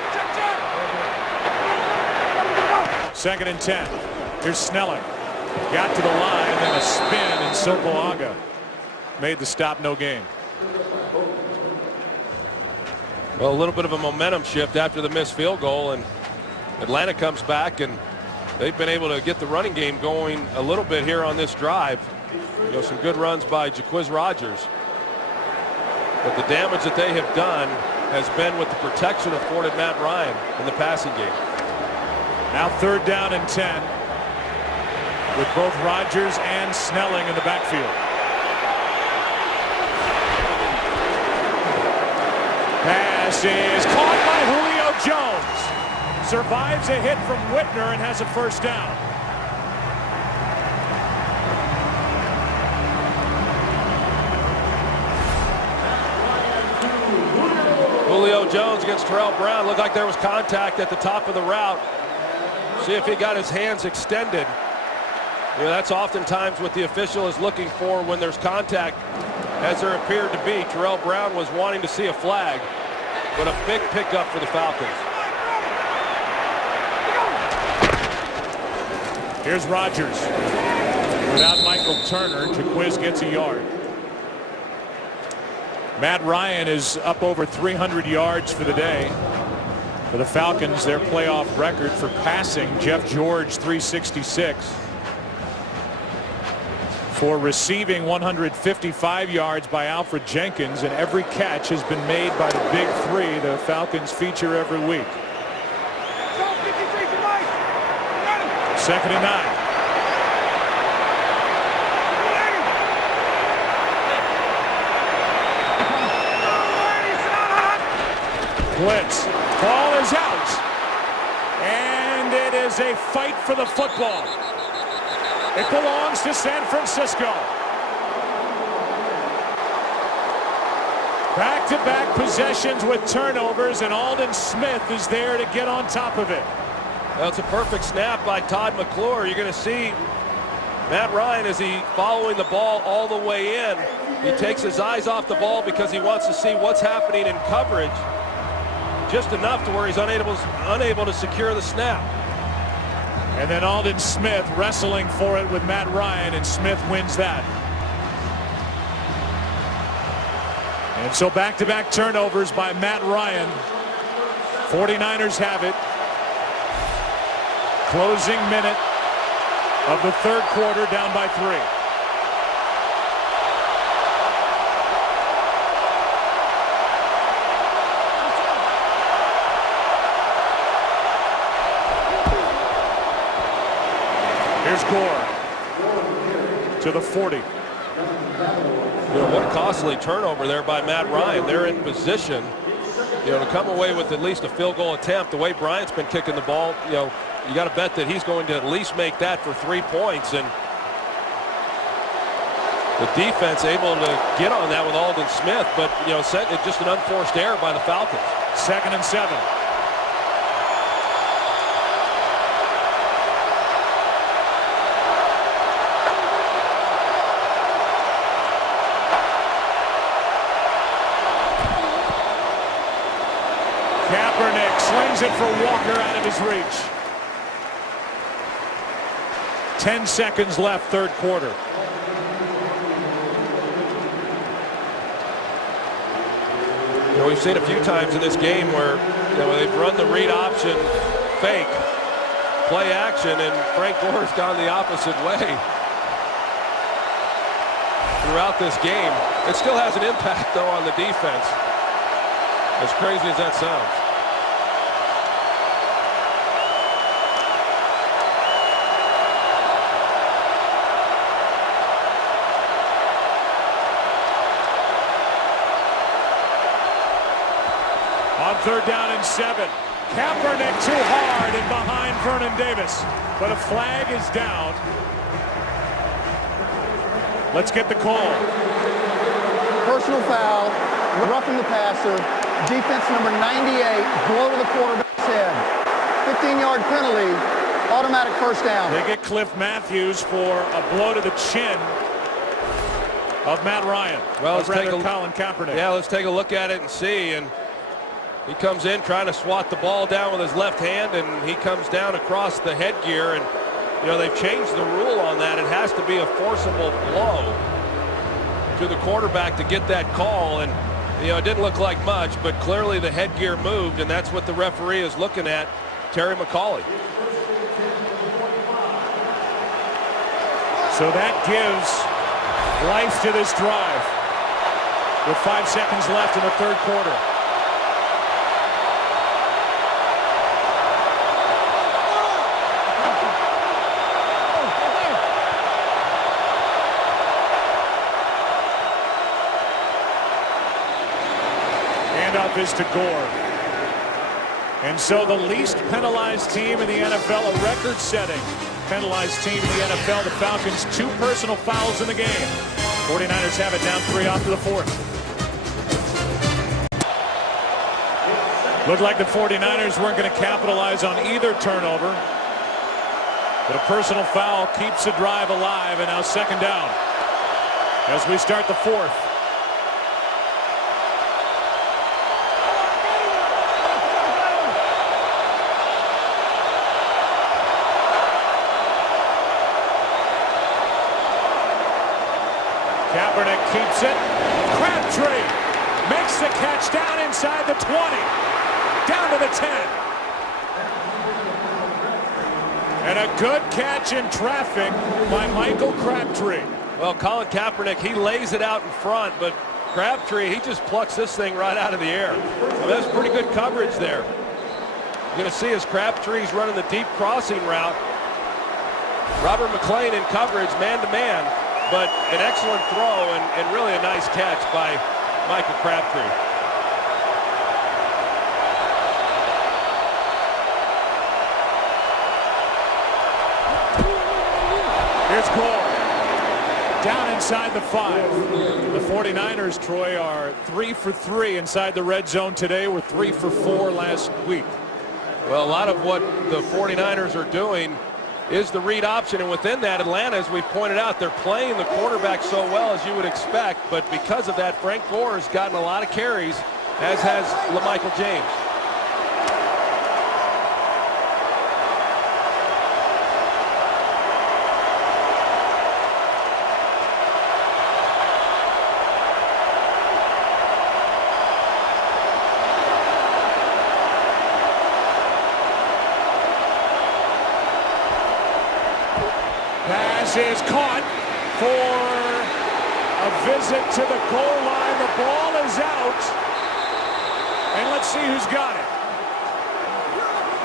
2nd and 10. Here's Snelling. Got to the line, then a spin, and Sopoaga made the stop, no gain. Well, a little bit of a momentum shift after the missed field goal, and Atlanta comes back, and they've been able to get the running game going a little bit here on this drive. You know, some good runs by Jaquiz Rodgers. But the damage that they have done has been with the protection afforded Matt Ryan in the passing game. Now 3rd down and 10 with both Rodgers and Snelling in the backfield. Pass is caught by Julio Jones. Survives a hit from Whitner and has a first down. Julio Jones against Terrell Brown. Looked like there was contact at the top of the route. See if he got his hands extended. You know, that's oftentimes what the official is looking for when there's contact, as there appeared to be. Terrell Brown was wanting to see a flag, but a big pickup for the Falcons. Here's Rodgers. Without Michael Turner, Jaquiz gets a yard. Matt Ryan is up over 300 yards for the day. For the Falcons, their playoff record for passing, Jeff George 366. For receiving, 155 yards by Alfred Jenkins, and every catch has been made by the big 3 the Falcons feature every week. 2nd and 9. Blitz. Ball is out. And it is a fight for the football. It belongs to San Francisco. Back-to-back possessions with turnovers, and Aldon Smith is there to get on top of it. That's a perfect snap by Todd McClure. You're going to see Matt Ryan, as he following the ball all the way in. He takes his eyes off the ball because he wants to see what's happening in coverage. Just enough to where he's unable to secure the snap. And then Aldon Smith wrestling for it with Matt Ryan, and Smith wins that. And so back-to-back turnovers by Matt Ryan. 49ers have it. Closing minute of the 3rd quarter, down by 3. Here's Gore to the 40. You know, what a costly turnover there by Matt Ryan. They're in position, you know, to come away with at least a field goal attempt. The way Bryant's been kicking the ball, you know, you got to bet that he's going to at least make that for 3 points. And the defense able to get on that with Aldon Smith, but, you know, just an unforced error by the Falcons. 2nd and 7. Kaepernick slings it for Walker out of his reach. 10 seconds left, 3rd quarter. we've seen a few times in this game where they've run the read option fake play action, and Frank Gore's gone the opposite way throughout this game. It still has an impact, though, on the defense, as crazy as that sounds. On 3rd down and 7. Kaepernick too hard and behind Vernon Davis. But a flag is down. Let's get the call. Personal foul, roughing the passer, defense number 98, blow to the quarterback's head. 15-yard penalty, automatic first down. They get Cliff Matthews for a blow to the chin of Matt Ryan. Well, let's take Colin Kaepernick. Yeah, let's take a look at it and see. And he comes in trying to swat the ball down with his left hand, and he comes down across the headgear. And they've changed the rule on that. It has to be a forcible blow to the quarterback to get that call. And it didn't look like much, but clearly the headgear moved, and that's what the referee is looking at, Terry McCauley. So that gives life to this drive with 5 seconds left in the 3rd quarter. Handoff is to Gore. And so the least penalized team in the NFL, a record-setting penalized team in the NFL, the Falcons, 2 personal fouls in the game. 49ers have it down 3 off to the 4th. Looked like the 49ers weren't going to capitalize on either turnover. But a personal foul keeps the drive alive, and now 2nd down as we start the 4th. Kaepernick keeps it. Crabtree makes the catch down inside the 20. Down to the 10. And a good catch in traffic by Michael Crabtree. Well, Colin Kaepernick, he lays it out in front, but Crabtree, he just plucks this thing right out of the air. That's pretty good coverage there. You're going to see as Crabtree's running the deep crossing route. Robert McClain in coverage, man-to-man. But an excellent throw and really a nice catch by Michael Crabtree. Here's Gore. Down inside the 5. The 49ers, Troy, are 3 for 3 inside the red zone today. Were 3 for 4 last week. Well, a lot of what the 49ers are doing is the read option, and within that, Atlanta, as we pointed out, they're playing the quarterback so well as you would expect, but because of that, Frank Gore has gotten a lot of carries, as has LaMichael James. Pass is caught for a visit to the goal line. The ball is out. And let's see who's got it.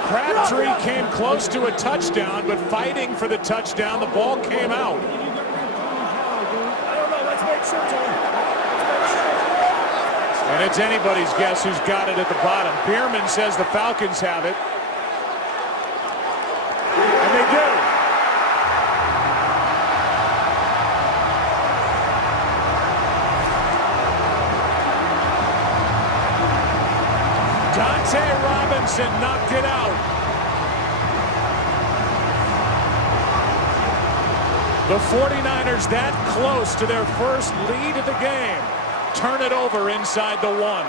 Crabtree came close to a touchdown, but fighting for the touchdown, the ball came out. And it's anybody's guess who's got it at the bottom. Bierman says the Falcons have it. And they do. Dante Robinson knocked it out. The 49ers that close to their first lead of the game. Turn it over inside the 1.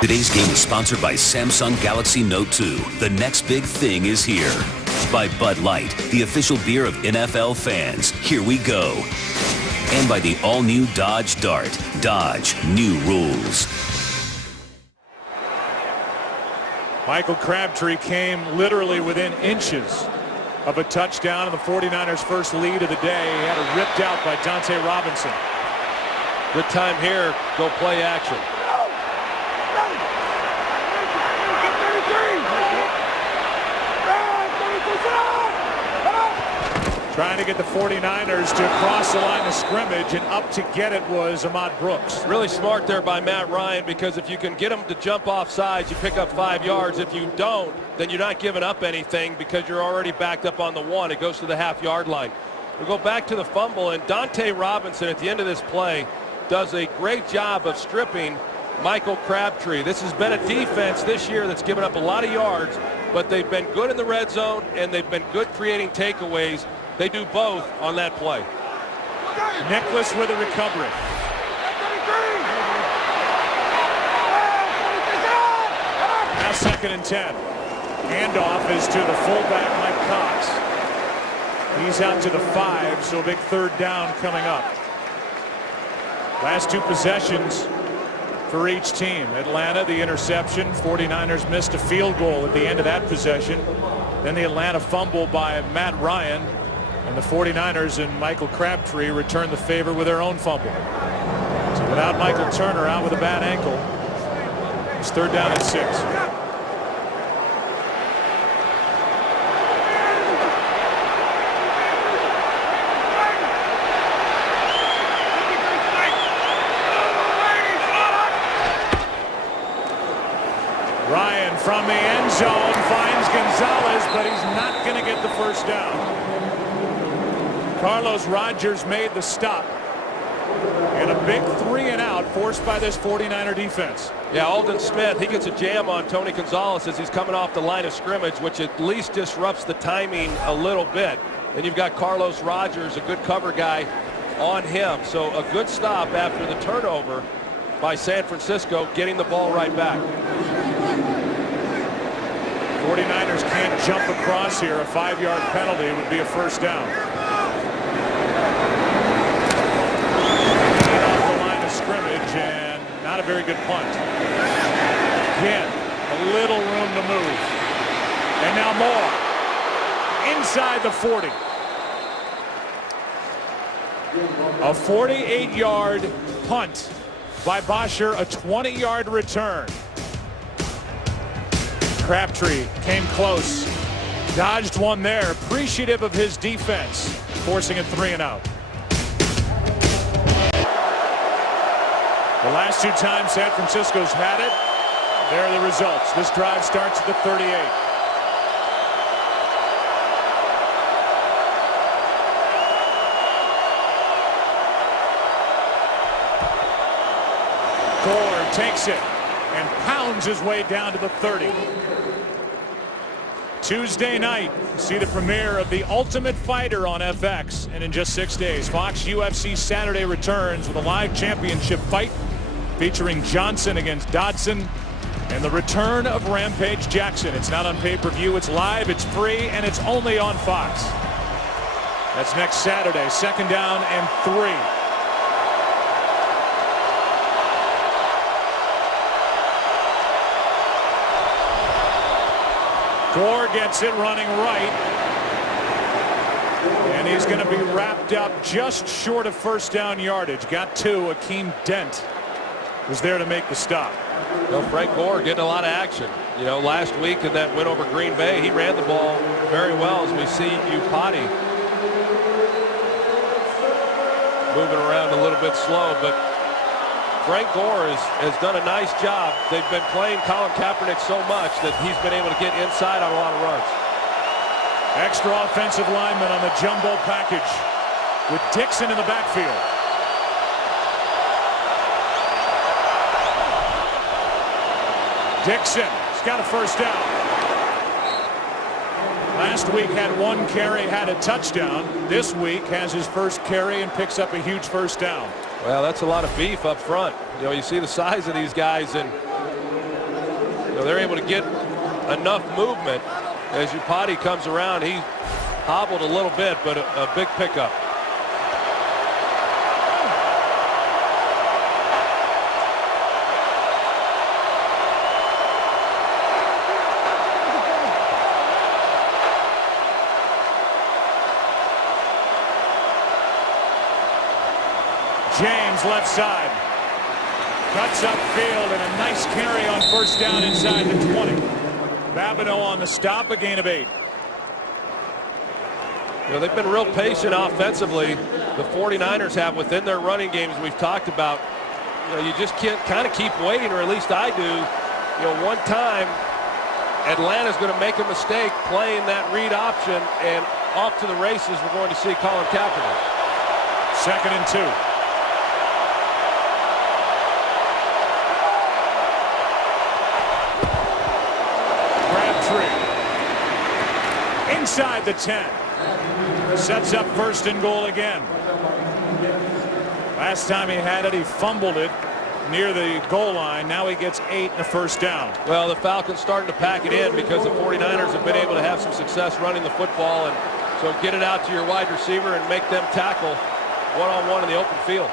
Today's game is sponsored by Samsung Galaxy Note 2. The next big thing is here. By Bud Light, the official beer of NFL fans. Here we go. And by the all-new Dodge Dart. Dodge, new rules. Michael Crabtree came literally within inches of a touchdown in the 49ers' first lead of the day. He had it ripped out by Dante Robinson. Good time here. Go play action. Trying to get the 49ers to cross the line of scrimmage, and up to get it was Ahmad Brooks. Really smart there by Matt Ryan, because if you can get him to jump off sides, you pick up 5 yards. If you don't, then you're not giving up anything because you're already backed up on the 1. It goes to the half-yard line. We go back to the fumble, and Dante Robinson at the end of this play does a great job of stripping Michael Crabtree. This has been a defense this year that's given up a lot of yards, but they've been good in the red zone, and they've been good creating takeaways. They do both on that play. Nicholas with a recovery. Now 2nd and 10. Handoff is to the fullback, Mike Cox. He's out to the 5, so a big 3rd down coming up. Last 2 possessions for each team. Atlanta, the interception. 49ers missed a field goal at the end of that possession. Then the Atlanta fumble by Matt Ryan. And the 49ers and Michael Crabtree return the favor with their own fumble. So without Michael Turner out with a bad ankle, it's 3rd down and 6. Ryan from the end zone finds Gonzalez, but he's not going to get the first down. Carlos Rogers made the stop. And a big 3-and-out forced by this 49er defense. Yeah, Aldon Smith, he gets a jam on Tony Gonzalez as he's coming off the line of scrimmage, which at least disrupts the timing a little bit. And you've got Carlos Rogers, a good cover guy, on him. So a good stop after the turnover by San Francisco, getting the ball right back. 49ers can't jump across here. A 5-yard penalty would be a first down. Scrimmage, and not a very good punt. Again, a little room to move. And now more. Inside the 40. A 48-yard punt by Bosher, a 20-yard return. Crabtree came close. Dodged one there. Appreciative of his defense, forcing a 3-and-out. The last 2 times San Francisco's had it, there are the results. This drive starts at the 38. Gore takes it and pounds his way down to the 30. Tuesday night, see the premiere of The Ultimate Fighter on FX. And in just 6 days, Fox UFC Saturday returns with a live championship fight featuring Johnson against Dodson and the return of Rampage Jackson. It's not on pay-per-view, it's live, it's free, and it's only on Fox. That's next Saturday. 2nd down and 3. Gore gets it running right. And he's going to be wrapped up just short of first down yardage. Got 2. Akeem Dent was there to make the stop. You know, Frank Gore getting a lot of action. You know, last week in that win over Green Bay, he ran the ball very well, as we see Upati moving around a little bit slow, but Frank Gore has done a nice job. They've been playing Colin Kaepernick so much that he's been able to get inside on a lot of runs. Extra offensive lineman on the jumbo package with Dixon in the backfield. Dixon has got a first down. Last week had 1 carry, had a touchdown. This week has his first carry and picks up a huge first down. Well, that's a lot of beef up front. You know, you see the size of these guys, and you know, they're able to get enough movement. As Upati comes around, he hobbled a little bit, but a big pickup. James left side. Cuts upfield and a nice carry on first down inside the 20. Babineau on the stop, a gain of 8. You know, they've been real patient offensively. The 49ers have within their running games we've talked about. You know, you just can't kind of keep waiting, or at least I do. You know, one time Atlanta's going to make a mistake playing that read option, and off to the races we're going to see Colin Kaepernick. 2nd and 2. Inside the 10. Sets up 1st and goal again. Last time he had it, he fumbled it near the goal line. Now he gets 8 and a 1st down. Well, the Falcons starting to pack it in because the 49ers have been able to have some success running the football, and so get it out to your wide receiver and make them tackle one-on-one in the open field.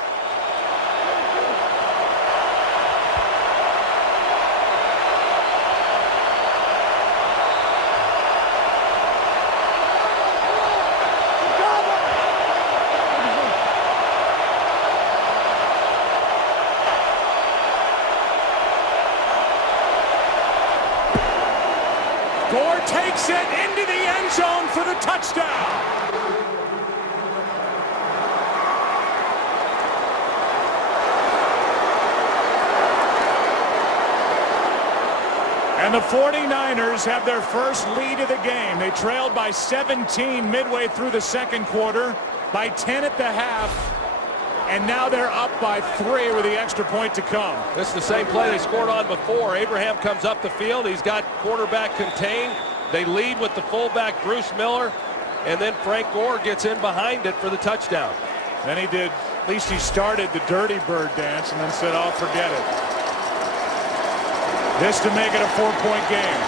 Takes it into the end zone for the touchdown. And the 49ers have their first lead of the game. They trailed by 17 midway through the 2nd quarter, by 10 at the half, and now they're up by 3 with the extra point to come. This is the same play they scored on before. Abraham comes up the field. He's got quarterback contained. They lead with the fullback, Bruce Miller, and then Frank Gore gets in behind it for the touchdown. Then he did, at least he started the dirty bird dance and then said, "I'll forget it." This to make it a 4-point game.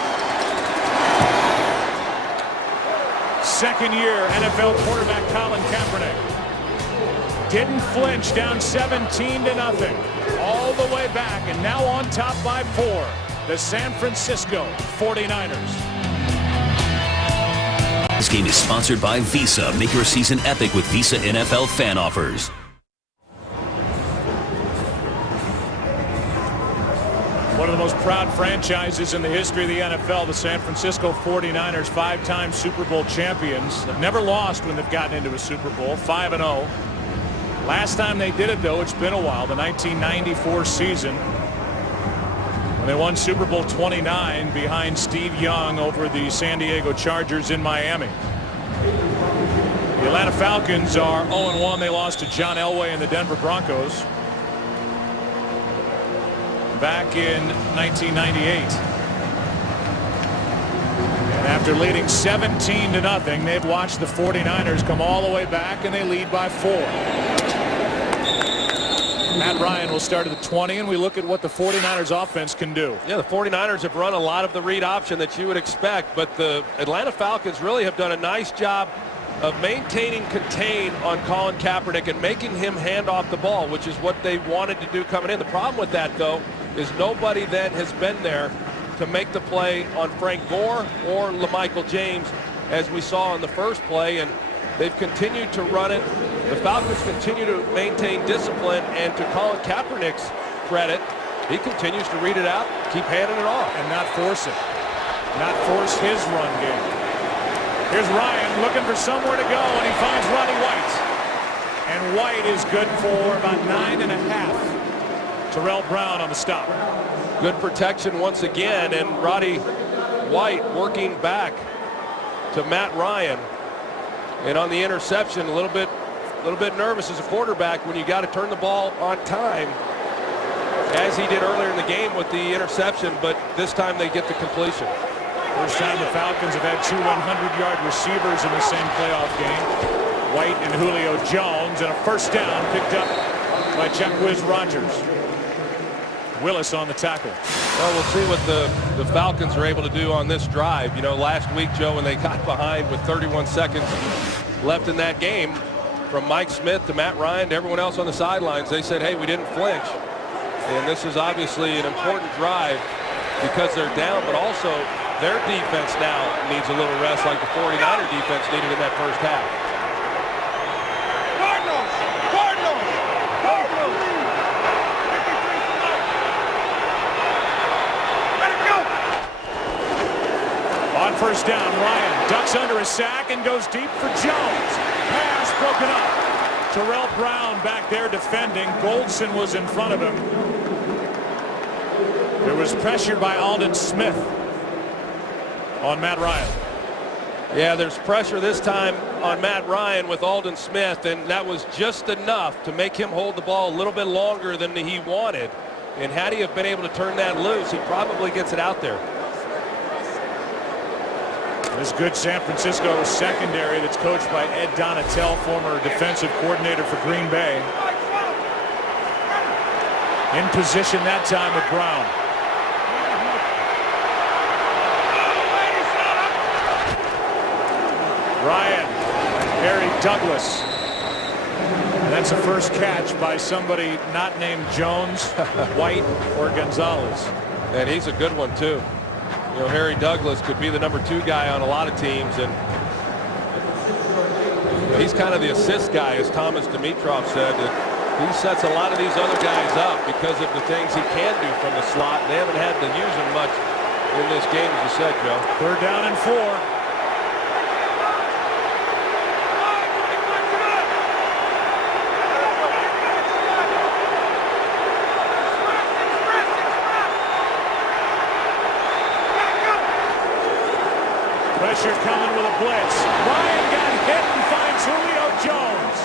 2nd year NFL quarterback Colin Kaepernick didn't flinch, down 17-0 all the way back, and now on top by 4, the San Francisco 49ers. This game is sponsored by Visa. Make your season epic with Visa NFL fan offers. One of the most proud franchises in the history of the NFL, the San Francisco 49ers, 5-time Super Bowl champions. They've never lost when they've gotten into a Super Bowl, 5-0. Last time they did it, though, it's been a while, the 1994 season, when they won Super Bowl 29 behind Steve Young over the San Diego Chargers in Miami. The Atlanta Falcons are 0-1. They lost to John Elway and the Denver Broncos back in 1998. And after leading 17-0, they've watched the 49ers come all the way back, and they lead by 4. Matt Ryan will start at the 20, and we look at what the 49ers offense can do. Yeah, the 49ers have run a lot of the read option that you would expect, but the Atlanta Falcons really have done a nice job of maintaining contain on Colin Kaepernick and making him hand off the ball, which is what they wanted to do coming in. The problem with that, though, is nobody then has been there to make the play on Frank Gore or LaMichael James, as we saw in the first play, and they've continued to run it. The Falcons continue to maintain discipline, and to Colin Kaepernick's credit, he continues to read it out, keep handing it off. And not force it. Not force his run game. Here's Ryan looking for somewhere to go, and he finds Roddy White. And White is good for about 9.5. Terrell Brown on the stop. Good protection once again, and Roddy White working back to Matt Ryan. And on the interception, a little bit nervous as a quarterback when you got to turn the ball on time, as he did earlier in the game with the interception, but this time they get the completion. First time the Falcons have had 2 100-yard receivers in the same playoff game. White and Julio Jones, and a first down picked up by Jacquizz Rodgers. Willis on the tackle. Well, we'll see what the Falcons are able to do on this drive. You know, last week, Joe, when they got behind with 31 seconds left in that game, from Mike Smith to Matt Ryan to everyone else on the sidelines, they said, hey, we didn't flinch. And this is obviously an important drive because they're down, but also their defense now needs a little rest like the 49er defense needed in that first half. Cardinals! Cardinals! first down. Ryan ducks under a sack and goes deep for Jones. Pass broken up. Terrell Brown back there defending. Goldson was in front of him. There was pressure by Aldon Smith on Matt Ryan. Yeah, there's pressure this time on Matt Ryan with Aldon Smith, and that was just enough to make him hold the ball a little bit longer than he wanted. And had he have been able to turn that loose, he probably gets it out there. This good San Francisco secondary that's coached by Ed Donatel, former defensive coordinator for Green Bay. In position that time with Brown. Ryan, Harry Douglas. And that's a first catch by somebody not named Jones, White, or Gonzalez. And he's a good one too. You know, Harry Douglas could be the number 2 guy on a lot of teams, and he's kind of the assist guy, as Thomas Dimitrov said. He sets a lot of these other guys up because of the things he can do from the slot. They haven't had to use him much in this game, as you said, Joe. 3rd down and 4. Pressure coming with a blitz. Ryan got hit and finds Julio Jones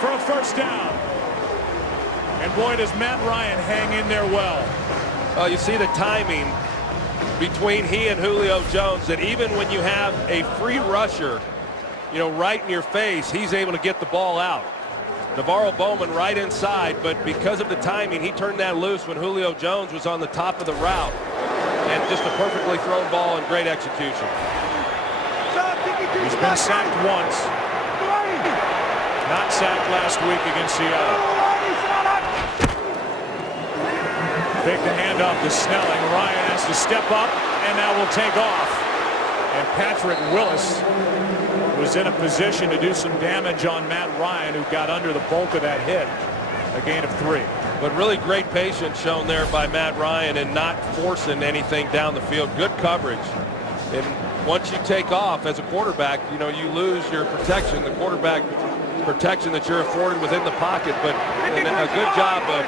for a first down. And boy, does Matt Ryan hang in there well. Well, you see the timing between he and Julio Jones, that even when you have a free rusher, you know, right in your face, he's able to get the ball out. Navarro Bowman right inside, but because of the timing, he turned that loose when Julio Jones was on the top of the route. And just a perfectly thrown ball and great execution. He's been sacked once. Not sacked last week against Seattle. Take the handoff to Snelling. Ryan has to step up and now will take off. And Patrick Willis was in a position to do some damage on Matt Ryan, who got under the bulk of that hit. A gain of 3. But really great patience shown there by Matt Ryan and not forcing anything down the field. Good coverage. And once you take off as a quarterback, you know, you lose your protection, the quarterback protection that you're afforded within the pocket. But a good job of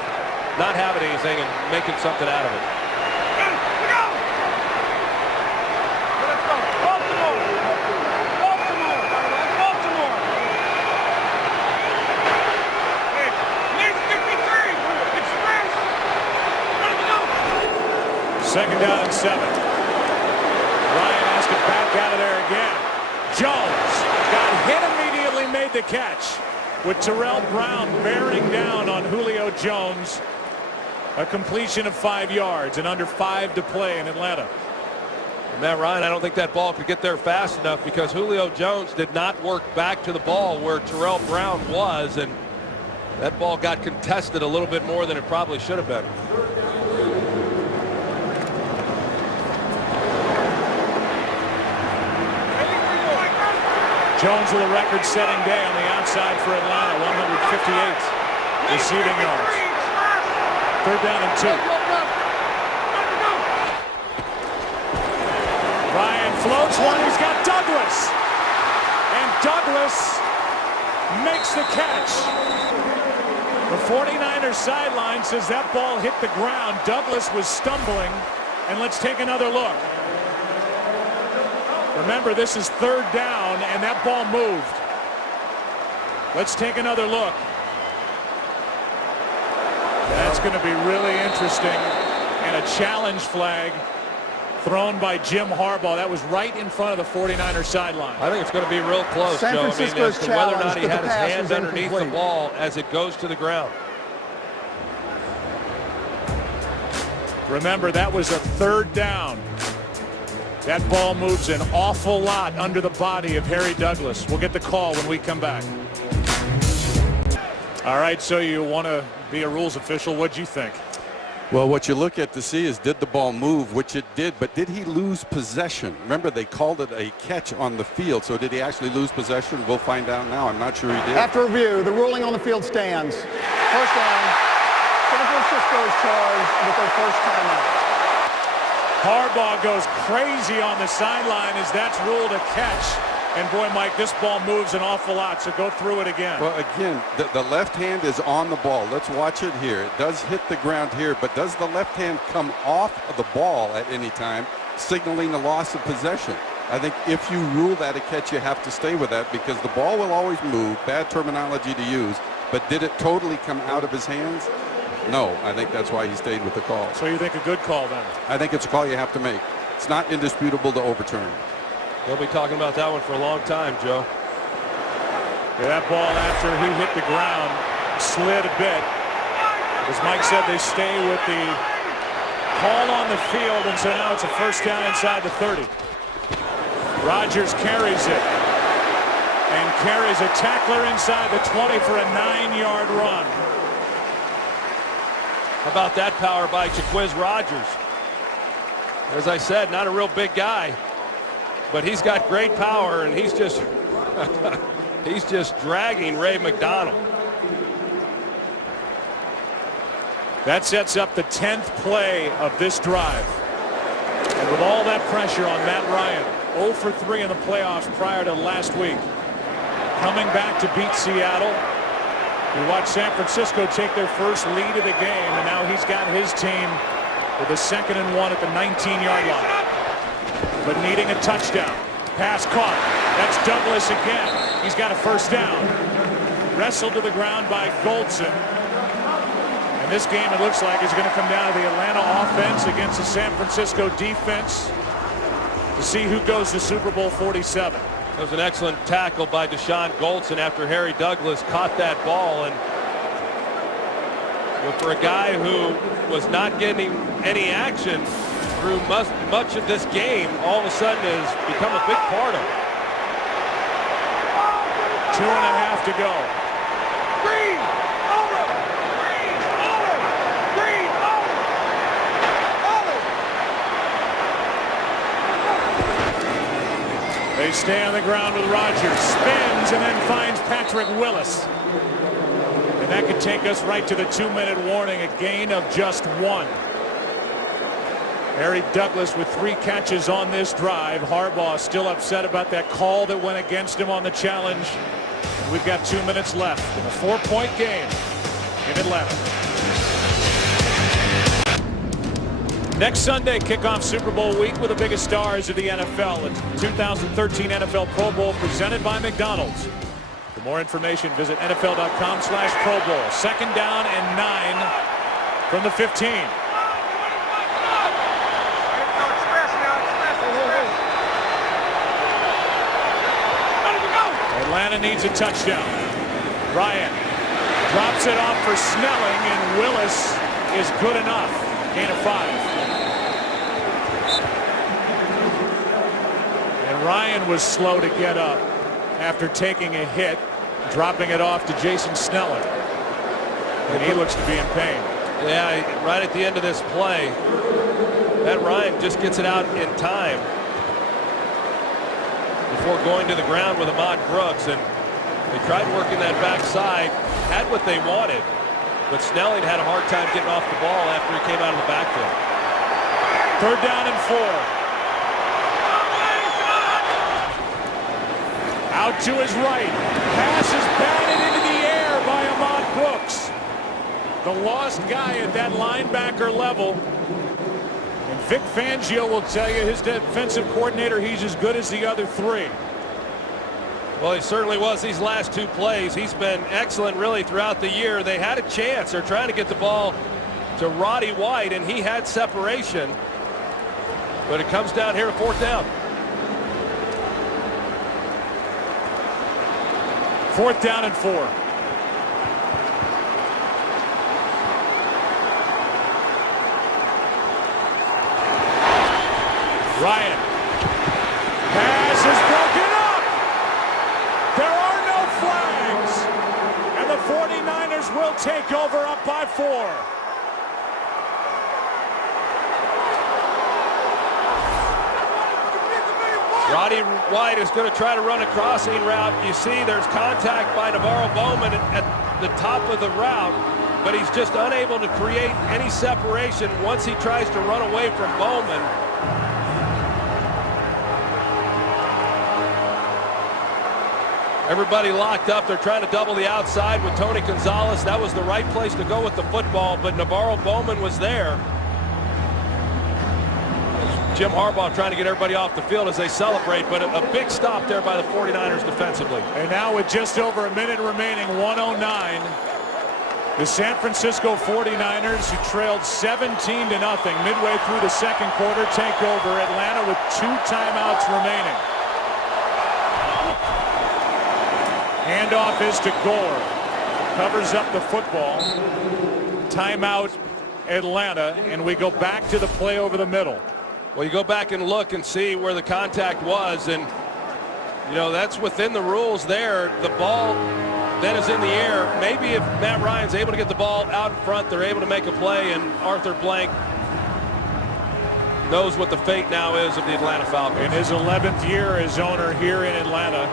not having anything and making something out of it. Second down and 7. Ryan has to back out of there again. Jones got hit immediately, made the catch with Terrell Brown bearing down on Julio Jones. A completion of 5 yards and under 5 to play in Atlanta. Matt Ryan, I don't think that ball could get there fast enough because Julio Jones did not work back to the ball where Terrell Brown was, and that ball got contested a little bit more than it probably should have been. Jones with a record-setting day on the outside for Atlanta, 158 receiving yards. 3rd down and 2. Ryan floats one. He's got Douglas. And Douglas makes the catch. The 49ers sideline says that ball hit the ground. Douglas was stumbling. And let's take another look. Remember, this is 3rd down, and that ball moved. Let's take another look. That's going to be really interesting. And a challenge flag thrown by Jim Harbaugh. That was right in front of the 49ers sideline. I think it's going to be real close, San Joe. Francisco's as to whether or not challenge, he but had the his pass hands was underneath the incomplete. ball as it goes to the ground. Remember, that was a 3rd down. That ball moves an awful lot under the body of Harry Douglas. We'll get the call when we come back. All right, so you want to be a rules official. What'd you think? Well, what you look at to see is, did the ball move, which it did, but did he lose possession? Remember, they called it a catch on the field, so did he actually lose possession? We'll find out now. I'm not sure he did. After review, the ruling on the field stands. First down. San Francisco is charged with their first timeout. Harbaugh goes crazy on the sideline as that's ruled a catch. And boy, Mike, this ball moves an awful lot, so go through it again. Well, again, the left hand is on the ball. Let's watch it here. It does hit the ground here, but does the left hand come off of the ball at any time, signaling a loss of possession? I think if you rule that a catch, you have to stay with that because the ball will always move. Bad terminology to use, but did it totally come out of his hands? No, I think that's why he stayed with the call. So you think a good call then? I think it's a call you have to make. It's not indisputable to overturn. They'll be talking about that one for a long time, Joe. Yeah, that ball after he hit the ground slid a bit. As Mike said, they stay with the call on the field, and so now it's a first down inside the 30. Rodgers carries it and carries a tackler inside the 20 for a 9-yard run. How about that power by Jaquiz Rodgers? As I said, not a real big guy, but he's got great power, and he's just he's just dragging Ray McDonald. That sets up the 10th play of this drive. And with all that pressure on Matt Ryan, 0 for 3 in the playoffs prior to last week, coming back to beat Seattle. We watched San Francisco take their first lead of the game, and now he's got his team with a 2nd and 1 at the 19-yard line. But needing a touchdown. Pass caught. That's Douglas again. He's got a first down. Wrestled to the ground by Goldson. And this game, it looks like, is going to come down to the Atlanta offense against the San Francisco defense to see who goes to Super Bowl 47. It was an excellent tackle by Deshaun Goldson after Harry Douglas caught that ball. And for a guy who was not getting any action through much of this game, all of a sudden has become a big part of it. 2.5 to go. Green, over, green, over, green, over. They stay on the ground with Rodgers. Spins and then finds Patrick Willis. And that could take us right to the 2-minute warning, a gain of just 1. Harry Douglas with 3 catches on this drive. Harbaugh still upset about that call that went against him on the challenge. We've got 2 minutes left in a 4-point game in Atlanta. Next Sunday, kickoff Super Bowl week with the biggest stars of the NFL. It's 2013 NFL Pro Bowl presented by McDonald's. For more information, visit NFL.com/Pro Bowl. 2nd down and 9 from the 15. Atlanta needs a touchdown. Ryan drops it off for Snelling, and Willis is good enough. Gain of 5. And Ryan was slow to get up after taking a hit, dropping it off to Jason Snelling. And he looks to be in pain. Yeah, right at the end of this play, Matt Ryan just gets it out in time before going to the ground with Ahmad Brooks, and they tried working that backside, had what they wanted, but Snelling had a hard time getting off the ball after he came out of the backfield. 3rd down and 4. Out to his right. Pass is batted into the air by Ahmad Brooks. The lost guy at that linebacker level. And Vic Fangio will tell you, his defensive coordinator, he's as good as the other 3. Well, he certainly was these last 2 plays. He's been excellent really throughout the year. They had a chance. They're trying to get the ball to Roddy White, and he had separation. But it comes down here to 4th down. 4th down and 4. Ryan. Pass is broken up. There are no flags. And the 49ers will take over up by 4. Roddy White is going to try to run a crossing route. You see there's contact by Navarro Bowman at the top of the route, but he's just unable to create any separation once he tries to run away from Bowman. Everybody locked up. They're trying to double the outside with Tony Gonzalez. That was the right place to go with the football, but Navarro Bowman was there. Jim Harbaugh trying to get everybody off the field as they celebrate, but a big stop there by the 49ers defensively. And now with just over a minute remaining, 1:09, the San Francisco 49ers, who trailed 17-0 midway through the second quarter, take over Atlanta with 2 timeouts remaining. Handoff is to Gore. Covers up the football. Timeout Atlanta, and we go back to the play over the middle. Well, you go back and look and see where the contact was, and you know that's within the rules there. The ball then is in the air. Maybe if Matt Ryan's able to get the ball out in front, they're able to make a play, and Arthur Blank knows what the fate now is of the Atlanta Falcons. In his 11th year as owner here in Atlanta.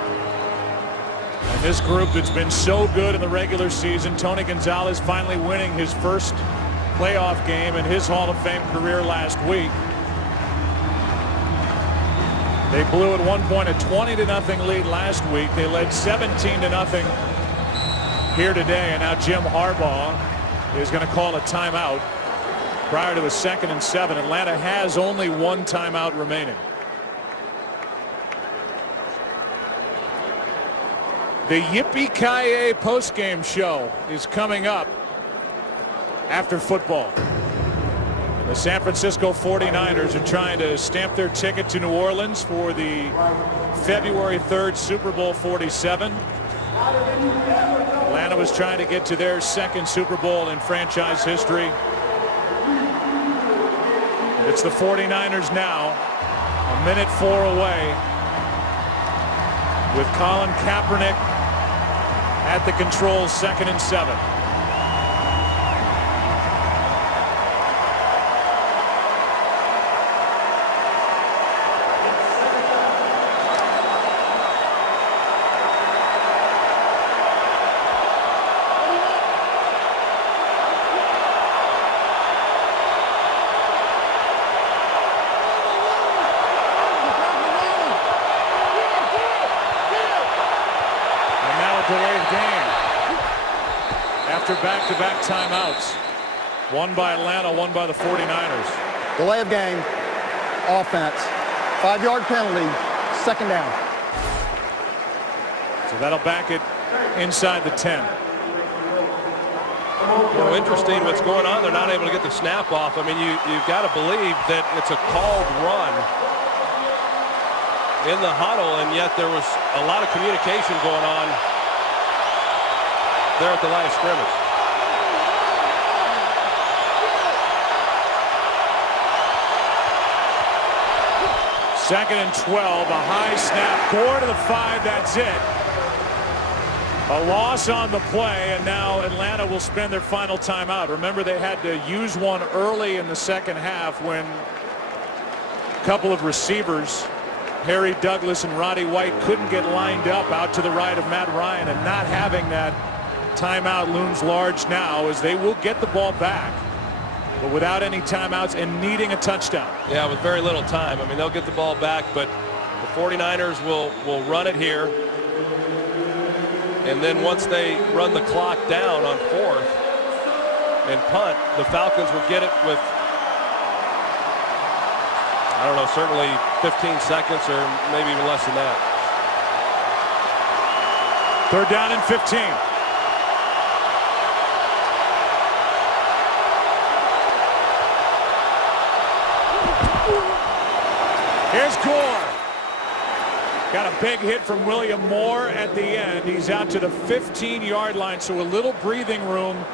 And this group that's been so good in the regular season, Tony Gonzalez finally winning his first playoff game in his Hall of Fame career last week. They blew at one point a 20-0 lead last week. They led 17-0 here today, and now Jim Harbaugh is going to call a timeout prior to a 2nd and 7. Atlanta has only 1 timeout remaining. The Yippee-Ki-Yay postgame show is coming up after football. The San Francisco 49ers are trying to stamp their ticket to New Orleans for the February 3rd Super Bowl 47. Atlanta was trying to get to their 2nd Super Bowl in franchise history. And it's the 49ers now, 1:04 away, with Colin Kaepernick at the controls, 2nd and 7. After back-to-back timeouts, one by Atlanta, one by the 49ers. Delay of game, offense, 5-yard penalty, 2nd down. So that'll back it inside the 10. You know, interesting what's going on. They're not able to get the snap off. I mean, you've got to believe that it's a called run in the huddle, and yet there was a lot of communication going on there at the line of scrimmage. Second and 12, a high snap. Gore to the 5, that's it. A loss on the play, and now Atlanta will spend their final timeout. Remember, they had to use one early in the second half when a couple of receivers, Harry Douglas and Roddy White, couldn't get lined up out to the right of Matt Ryan, and not having that timeout looms large now as they will get the ball back, but without any timeouts and needing a touchdown. Yeah, with very little time. I mean, they'll get the ball back, but the 49ers will run it here. And then once they run the clock down on 4th and punt, the Falcons will get it with, I don't know, certainly 15 seconds or maybe even less than that. 3rd down and 15. Here's Gore. Got a big hit from William Moore at the end. He's out to the 15-yard line, so a little breathing room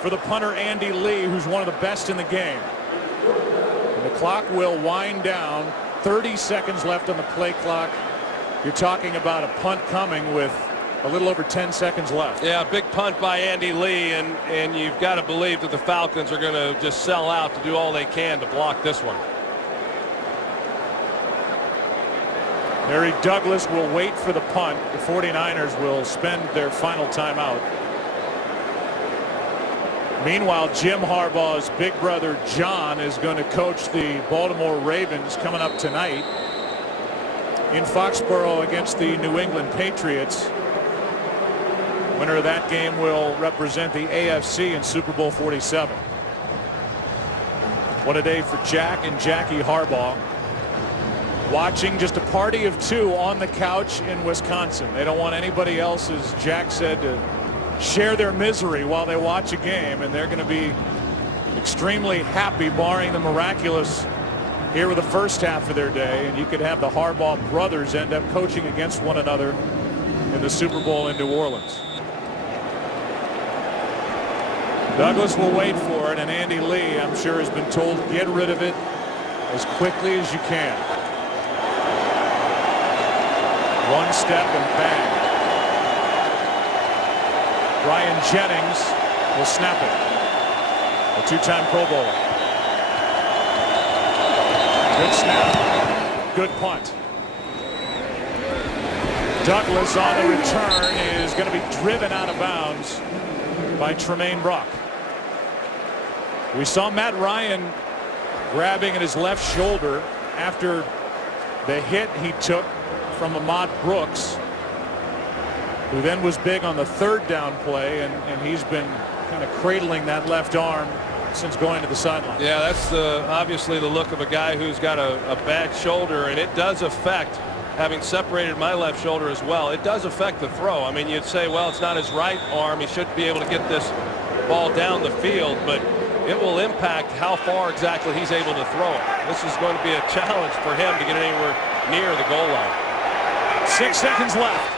for the punter Andy Lee, who's one of the best in the game. And the clock will wind down. 30 seconds left on the play clock. You're talking about a punt coming with a little over 10 seconds left. Yeah, big punt by Andy Lee, and you've got to believe that the Falcons are going to just sell out to do all they can to block this one. Harry Douglas will wait for the punt. The 49ers will spend their final timeout. Meanwhile, Jim Harbaugh's big brother John is going to coach the Baltimore Ravens coming up tonight in Foxborough against the New England Patriots. Winner of that game will represent the AFC in Super Bowl 47. What a day for Jack and Jackie Harbaugh. Watching just a party of two on the couch in Wisconsin. They don't want anybody else, as Jack said, to share their misery while they watch a game, and they're going to be extremely happy, barring the miraculous here with the first half of their day. And you could have the Harbaugh brothers end up coaching against one another in the Super Bowl in New Orleans. Douglas will wait for it, and Andy Lee, I'm sure, has been told, get rid of it as quickly as you can. One step and bang. Ryan Jennings will snap it. A two-time Pro Bowler. Good snap. Good punt. Douglas on the return is going to be driven out of bounds by Tremaine Brock. We saw Matt Ryan grabbing at his left shoulder after the hit he took from Ahmad Brooks, who then was big on the third down play, and he's been kind of cradling that left arm since going to the sideline. Yeah, that's obviously the look of a guy who's got a bad shoulder, and it does affect, having separated my left shoulder as well, it does affect the throw. I mean, you'd say, well, it's not his right arm. He should be able to get this ball down the field, but it will impact how far exactly he's able to throw it. This is going to be a challenge for him to get anywhere near the goal line. 6 seconds left.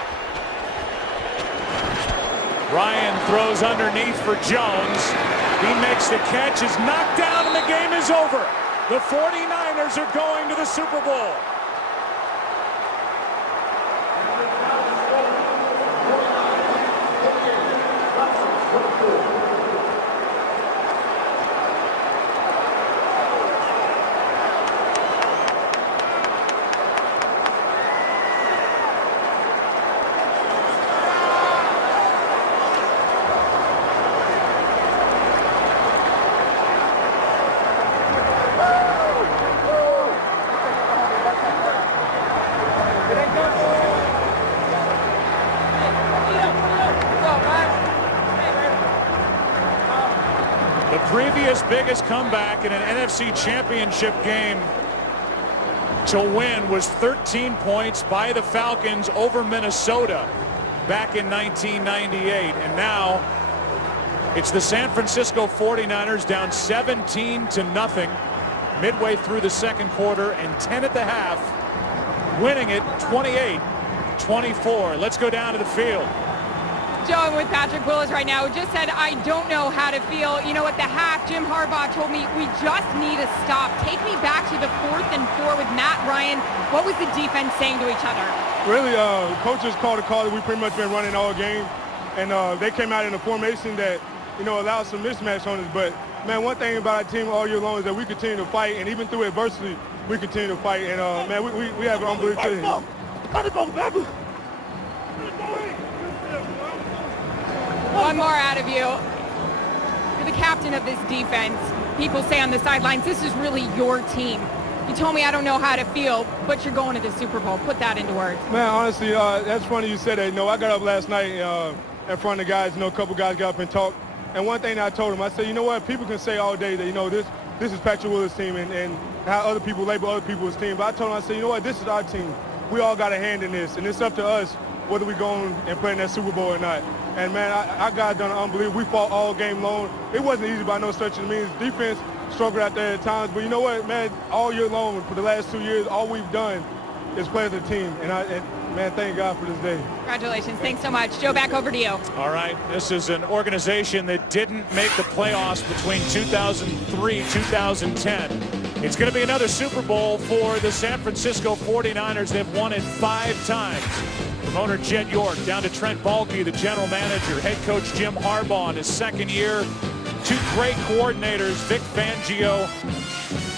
Ryan throws underneath for Jones. He makes the catch, is knocked down, and the game is over. The 49ers are going to the Super Bowl. Previous biggest comeback in an NFC Championship game to win was 13 points by the Falcons over Minnesota back in 1998. And now it's the San Francisco 49ers down 17-0 midway through the second quarter and 10 at the half, winning it 28-24. Let's go down to the field. Joe, I'm with Patrick Willis right now, who just said, I don't know how to feel. You know, at the half, Jim Harbaugh told me, we just need a stop. Take me back to the 4th and 4 with Matt Ryan. What was the defense saying to each other? Really, coaches called a call that we pretty much been running all game. And they came out in a formation that, you know, allowed some mismatch on us. But, man, one thing about our team all year long is that we continue to fight. And even through adversity, we continue to fight. And, man, we have an unbelievable team. One more out of you. You're the captain of this defense. People say on the sidelines, this is really your team. You told me I don't know how to feel, but you're going to the Super Bowl. Put that into words. Man, honestly, that's funny you said that. You know, I got up last night in front of the guys. You know, a couple guys got up and talked. And one thing I told them, I said, you know what? People can say all day that, you know, this is Patrick Willis' team and how other people label other people's team. But I told them, I said, you know what? This is our team. We all got a hand in this, and it's up to us whether we go and play in that Super Bowl or not. And, man, our guys done unbelievable. We fought all game long. It wasn't easy by no stretch of the means. Defense struggled out there at times. But you know what, man, all year long, for the last 2 years, all we've done is play as a team. And man, thank God for this day. Congratulations. Thanks so much. Joe, back over to you. All right. This is an organization that didn't make the playoffs between 2003 and 2010. It's going to be another Super Bowl for the San Francisco 49ers. They've won it 5 times. From owner Jed York down to Trent Baalke, the general manager, head coach Jim Harbaugh in his second year. 2 great coordinators, Vic Fangio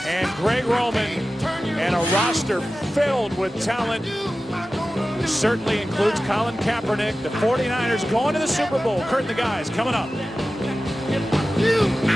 and Greg Roman, and a roster filled with talent. Certainly includes Colin Kaepernick. The 49ers going to the Super Bowl. Kurt and the guys coming up. You